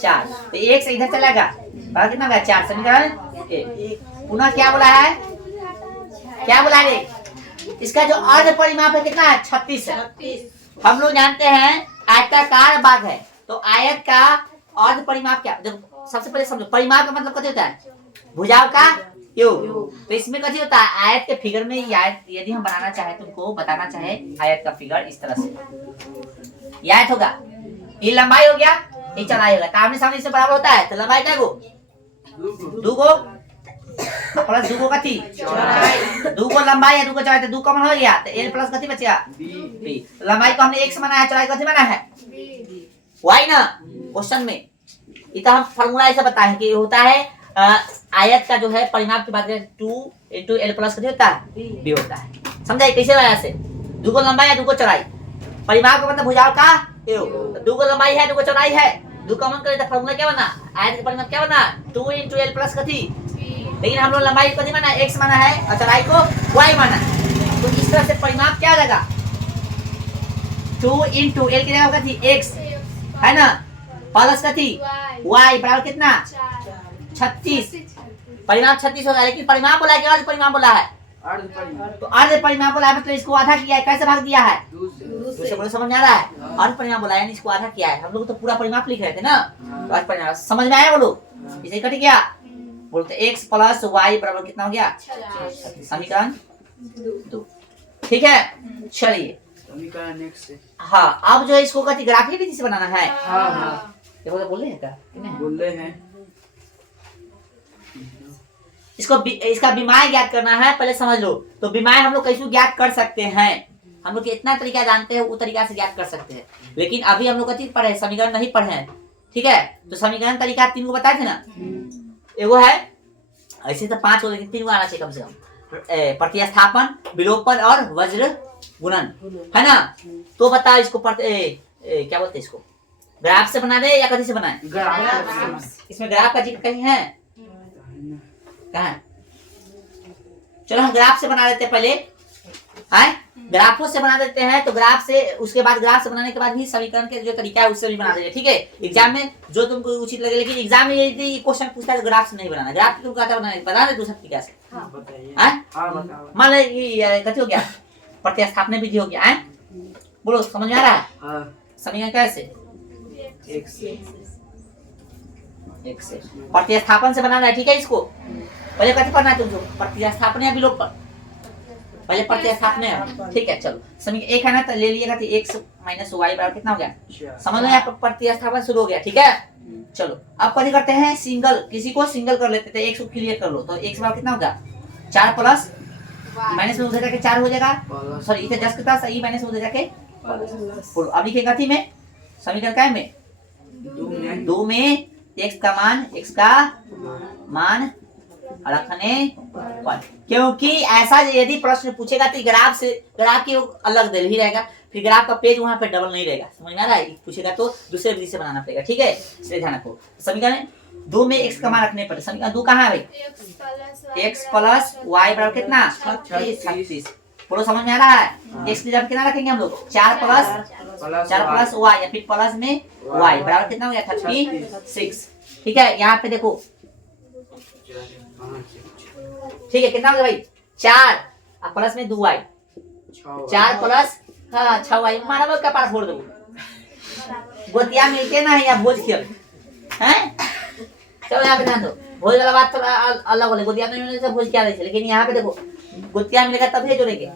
4। तो 1 से इधर चलेगा, बराबर कितना होगा? 4। समीकरण 1। पुनः क्या बोला है? क्या बोला है? इसका जो अर्ध परिमाप है कितना है? 36 है। 36। हम लोग जानते हैं आयताकार बाग है, तो आयत का अर्ध परिमाप क्या? जब सबसे पहले समझो, परिमाप का मतलब क्या होता है? भुजाओं का योग। तो इसमें क्या होता है? आयत के फिगर में ये आयत यदि हम बनाना चाहे, तुमको बताना चाहे आयत का फिगर इस तरह से, ये आयत होगा, ये लंबाई हो गया, ये चौड़ाई होगा, तो आमने सामने इससे बराबर होता है, तो लंबाई क्या गो? 2 गो प्लस 2 गो कथी? चौड़ाई। 2 गो लंबाई है, 2 गो चौड़ाई, तो 2 कॉमन हो गया, तो l प्लस कथी बचेगा? b। लंबाई को हमने 1 से माना है, चौड़ाई कथी माना है? y ना क्वेश्चन में। इतना हम फार्मूला ऐसा बताए कि होता है आयत का जो है परिमाप की बात करें 2 × l प्लस कितना होता है? b होता है। समझाइए कैसे आया से? 2 को लंबाई है, 2 को चौड़ाई, परिमाप का मतलब भुजाओं का योग। 2 को लंबाई है, 2 को चौड़ाई है, 2 कॉमन करें तो फार्मूला क्या बना? आयत का परिमाप क्या बना? 2 × l प्लस कथी? लेकिन हम लोग लंबाई को कथी माना? x माना है, और चौड़ाई को y माना है। तो इस तरह से परिमाप क्या लगा? 2 × l की जगह कथी? x है ना, प्लस कथी? y बराबर कितना? 36। परिमाप 36 होगा, लेकिन परिमाप बोला है कि अर्ध परिमाप बोला है? अर्ध परिमाप। तो अर्ध परिमाप बोला है मतलब इसको आधा किया है। कैसे भाग दिया है? 2 से। दूसरे बोले समझ में आ रहा है? अर्ध परिमाप बोला है यानी इसको आधा किया है। हम लोग तो पूरा परिमाप लिख रहे थे ना, तो अर्ध परिमाप समझ में आया? बोलो इसे कट गया, बोलते x प्लस y बराबर कितना हो गया? समीकरण 2। ठीक है, चलिए समीकरण 1 से। हाँ, अब जो है इसको कथी ग्राफिक विधि से बनाना है। हाँ हाँ देखो तो बोल रहे हैं क्या? बोल रहे हैं। इसको इसका विमाय ज्ञात करना है, पहले समझ लो। तो विमाय हम लोग कैसे ज्ञात कर सकते हैं? हम लोग इतना तरीका जानते हैं, वो तरीका से ज्ञात कर सकते हैं, लेकिन अभी हम लोग कथी पढ़े? समीकरण नहीं पढ़े हैं। ठीक है, तो समीकरण तरीका 3 को बताए थे ना। एगो है ऐसे तो 5 हो, लेकिन 3 को आना चाहिए कम से कम। प्रतिस्थापन, विलोपन और वज्र गुणन, है ना। तो बताओ इसको क्या बोलते हैं? इसको ग्राफ से बना दे या कथी से बनाए? ग्राफ। इसमें ग्राफ का जिक्र कहीं है? कहाँ है? चलो हम ग्राफ से बना देते हैं पहले, है ग्राफों से बना देते हैं। तो ग्राफ से, उसके बाद ग्राफ से बनाने के बाद भी समीकरण के जो तरीका है उससे भी बना देंगे। ठीक है, एग्जाम में जो तुमको उचित लगे, लेकिन एग्जाम में यदि क्वेश्चन पूछता है तो ग्राफ से नहीं बनाना। ग्राफ तुमको आता बनाने बता दे दूसरा तरीका से। बताइए। हैं? हाँ बताओ। मान लो ये कथी हो गया? प्रतिस्थापन विधि हो गया है। बोलो समझ में आ रहा है? हाँ समीकरण कैसे? 1 से। प्रतिस्थापन से बनाना है। ठीक है, इसको पहले कथी पढ़ना है तुमको? प्रतिस्थापन या विलोपन? पहले प्रतिस्थापन है। ठीक है, चलो समीकरण 1 है ना, तो ले लिएगा तो x - y बराबर कितना हो गया? समझ लो, यहाँ पर प्रतिस्थापन शुरू हो गया। ठीक है, चलो अब कथी करते हैं? सिंगल, किसी को सिंगल कर लेते थे। x को क्लियर कर लो, तो x बराबर कितना होगा? 4 प्लस माइनस में उधर जाके 4 हो जाएगा, सॉरी इधर जस्ट कितना सही माइनस में उधर जाके बोलो। अब लिखेगा कथी में? समीकरण क्या में? 2 में x का मान रखने पर, क्योंकि ऐसा यदि प्रश्न पूछेगा तो ग्राफ से, ग्राफ की अलग दे ही रहेगा, फिर ग्राफ का पेज वहां पे डबल नहीं रहेगा। समझ में आ रहा है? पूछेगा तो दूसरे विधि से बनाना पड़ेगा। ठीक है, इसलिए ध्यान रखो। समीकरण 2 में x का मान रखने पर, समीकरण 2 कहाँ है भाई? x प्लस y बराबर कितना? 36। बोलो समझ में आ रहा है? x की जगह कितना रखेंगे हम लोग? 4 प्लस y, या फिर प्लस में y बराबर कितना हो गया? 36। ठीक है, यहाँ पे देखो, ठीक है कितना हो गया भाई? 4 प्लस में 2y, 4 प्लस 6y। मारा मत कपार फोड़ दो, गोतिया मिलके ना या भोज खेल हैं। चलो यहाँ पे ध्यान दो, भोज वाला बात थोड़ा अलग होले, गोतिया में मिलने से भोज क्या रही है, लेकिन यहाँ पे देखो गोतिया मिलेगा तब ही जोड़ेंगे।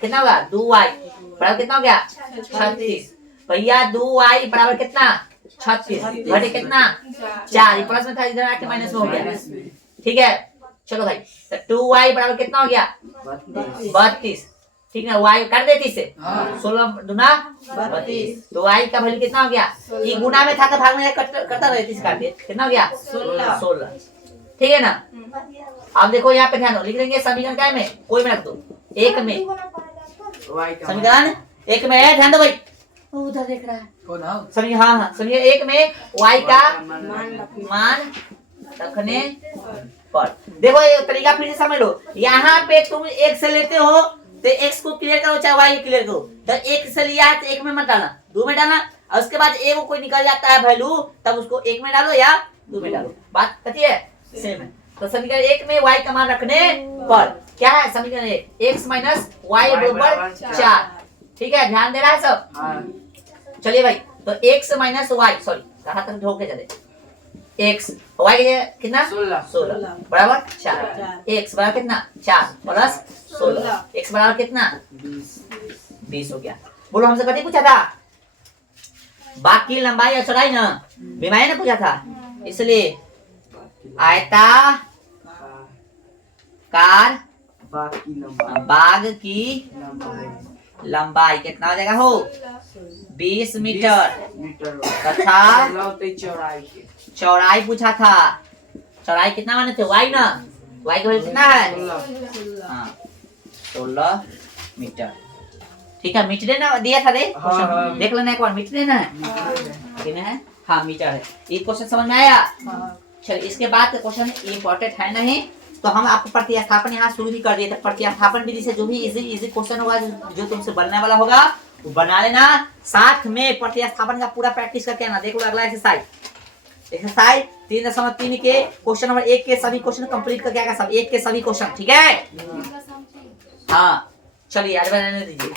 कितना होगा? 2y बराबर कितना हो गया? 36। भैया 2y बराबर कितना? 36 घटे कितना? 4, प्लस में था इधर आके माइनस में हो गया। ठीक है, चलो भाई, तो 2y बराबर कितना हो गया? 32। ठीक है, y कर देती से 16 दूना 32। तो y का वैल्यू कितना हो गया? ये गुना में था तो भाग में करता रहे, 30 काट दिए, कितना हो गया? 16। ठीक है ना। अब देखो यहाँ पे ध्यान दो, लिख लेंगे समीकरण क्या में? कोई में रख दो, 1 में समीकरण 1 में है। ध्यान दो भाई, उधर देख रहा है समीकरण। हाँ समीकरण 1 में y का मान रखने पर। देखो ये तरीका फिर से समझ लो। यहाँ पे तुम 1 से लेते हो तो एक्स को क्लियर करो चाहे वाई को क्लियर करो। तो एक से लिया है तो एक में मत डालना, दो में डालना, और उसके बाद ए को कोई निकल जाता है वैल्यू तब उसको एक में डालो या दो में डालो। बात कथी है? सेम है। तो समीकरण एक में y का मान रखने पर क्या है? समीकरण एक x माइनस वाई बराबर 4। ठीक है, ध्यान दे रहा है सब? हाँ। चलिए भाई, तो x माइनस वाई, सॉरी कहाँ तक ढोके चले, x y कितना 16 बराबर 4, x बराबर कितना 4 प्लस 16, x बराबर कितना 20 हो गया। बोलो हमसे कभी पूछा था बाकी लंबाई और चौड़ाई ना, बीमारी ने पूछा था, इसलिए आयताकार बाग की लंबाई कितना हो जाएगा हो 20 मीटर तथा चौड़ाई पूछा था, चौड़ाई कितना माने थे y ना, y का वैल्यू कितना है? हाँ 16 मीटर। ठीक है, मीटर ना दिया था रे, हाँ। देख लेना एक बार, मीटर ना है, है? हाँ मीटर है। ये क्वेश्चन समझ में आया? चलिए इसके बाद क्वेश्चन इम्पोर्टेंट है नहीं, तो हम आपको प्रतिस्थापन यहाँ शुरू भी कर दिए थे। प्रतिस्थापन विधि से जो भी इजी क्वेश्चन होगा जो तुमसे बनने वाला होगा वो बना लेना, साथ में प्रतिस्थापन का पूरा प्रैक्टिस करके आना। देखो अगला एक्सरसाइज 3.3 के क्वेश्चन नंबर 1 के सभी क्वेश्चन कंप्लीट करके आएगा, सब 1 के सभी क्वेश्चन। ठीक है, हाँ चलिए आज बनाने दीजिए।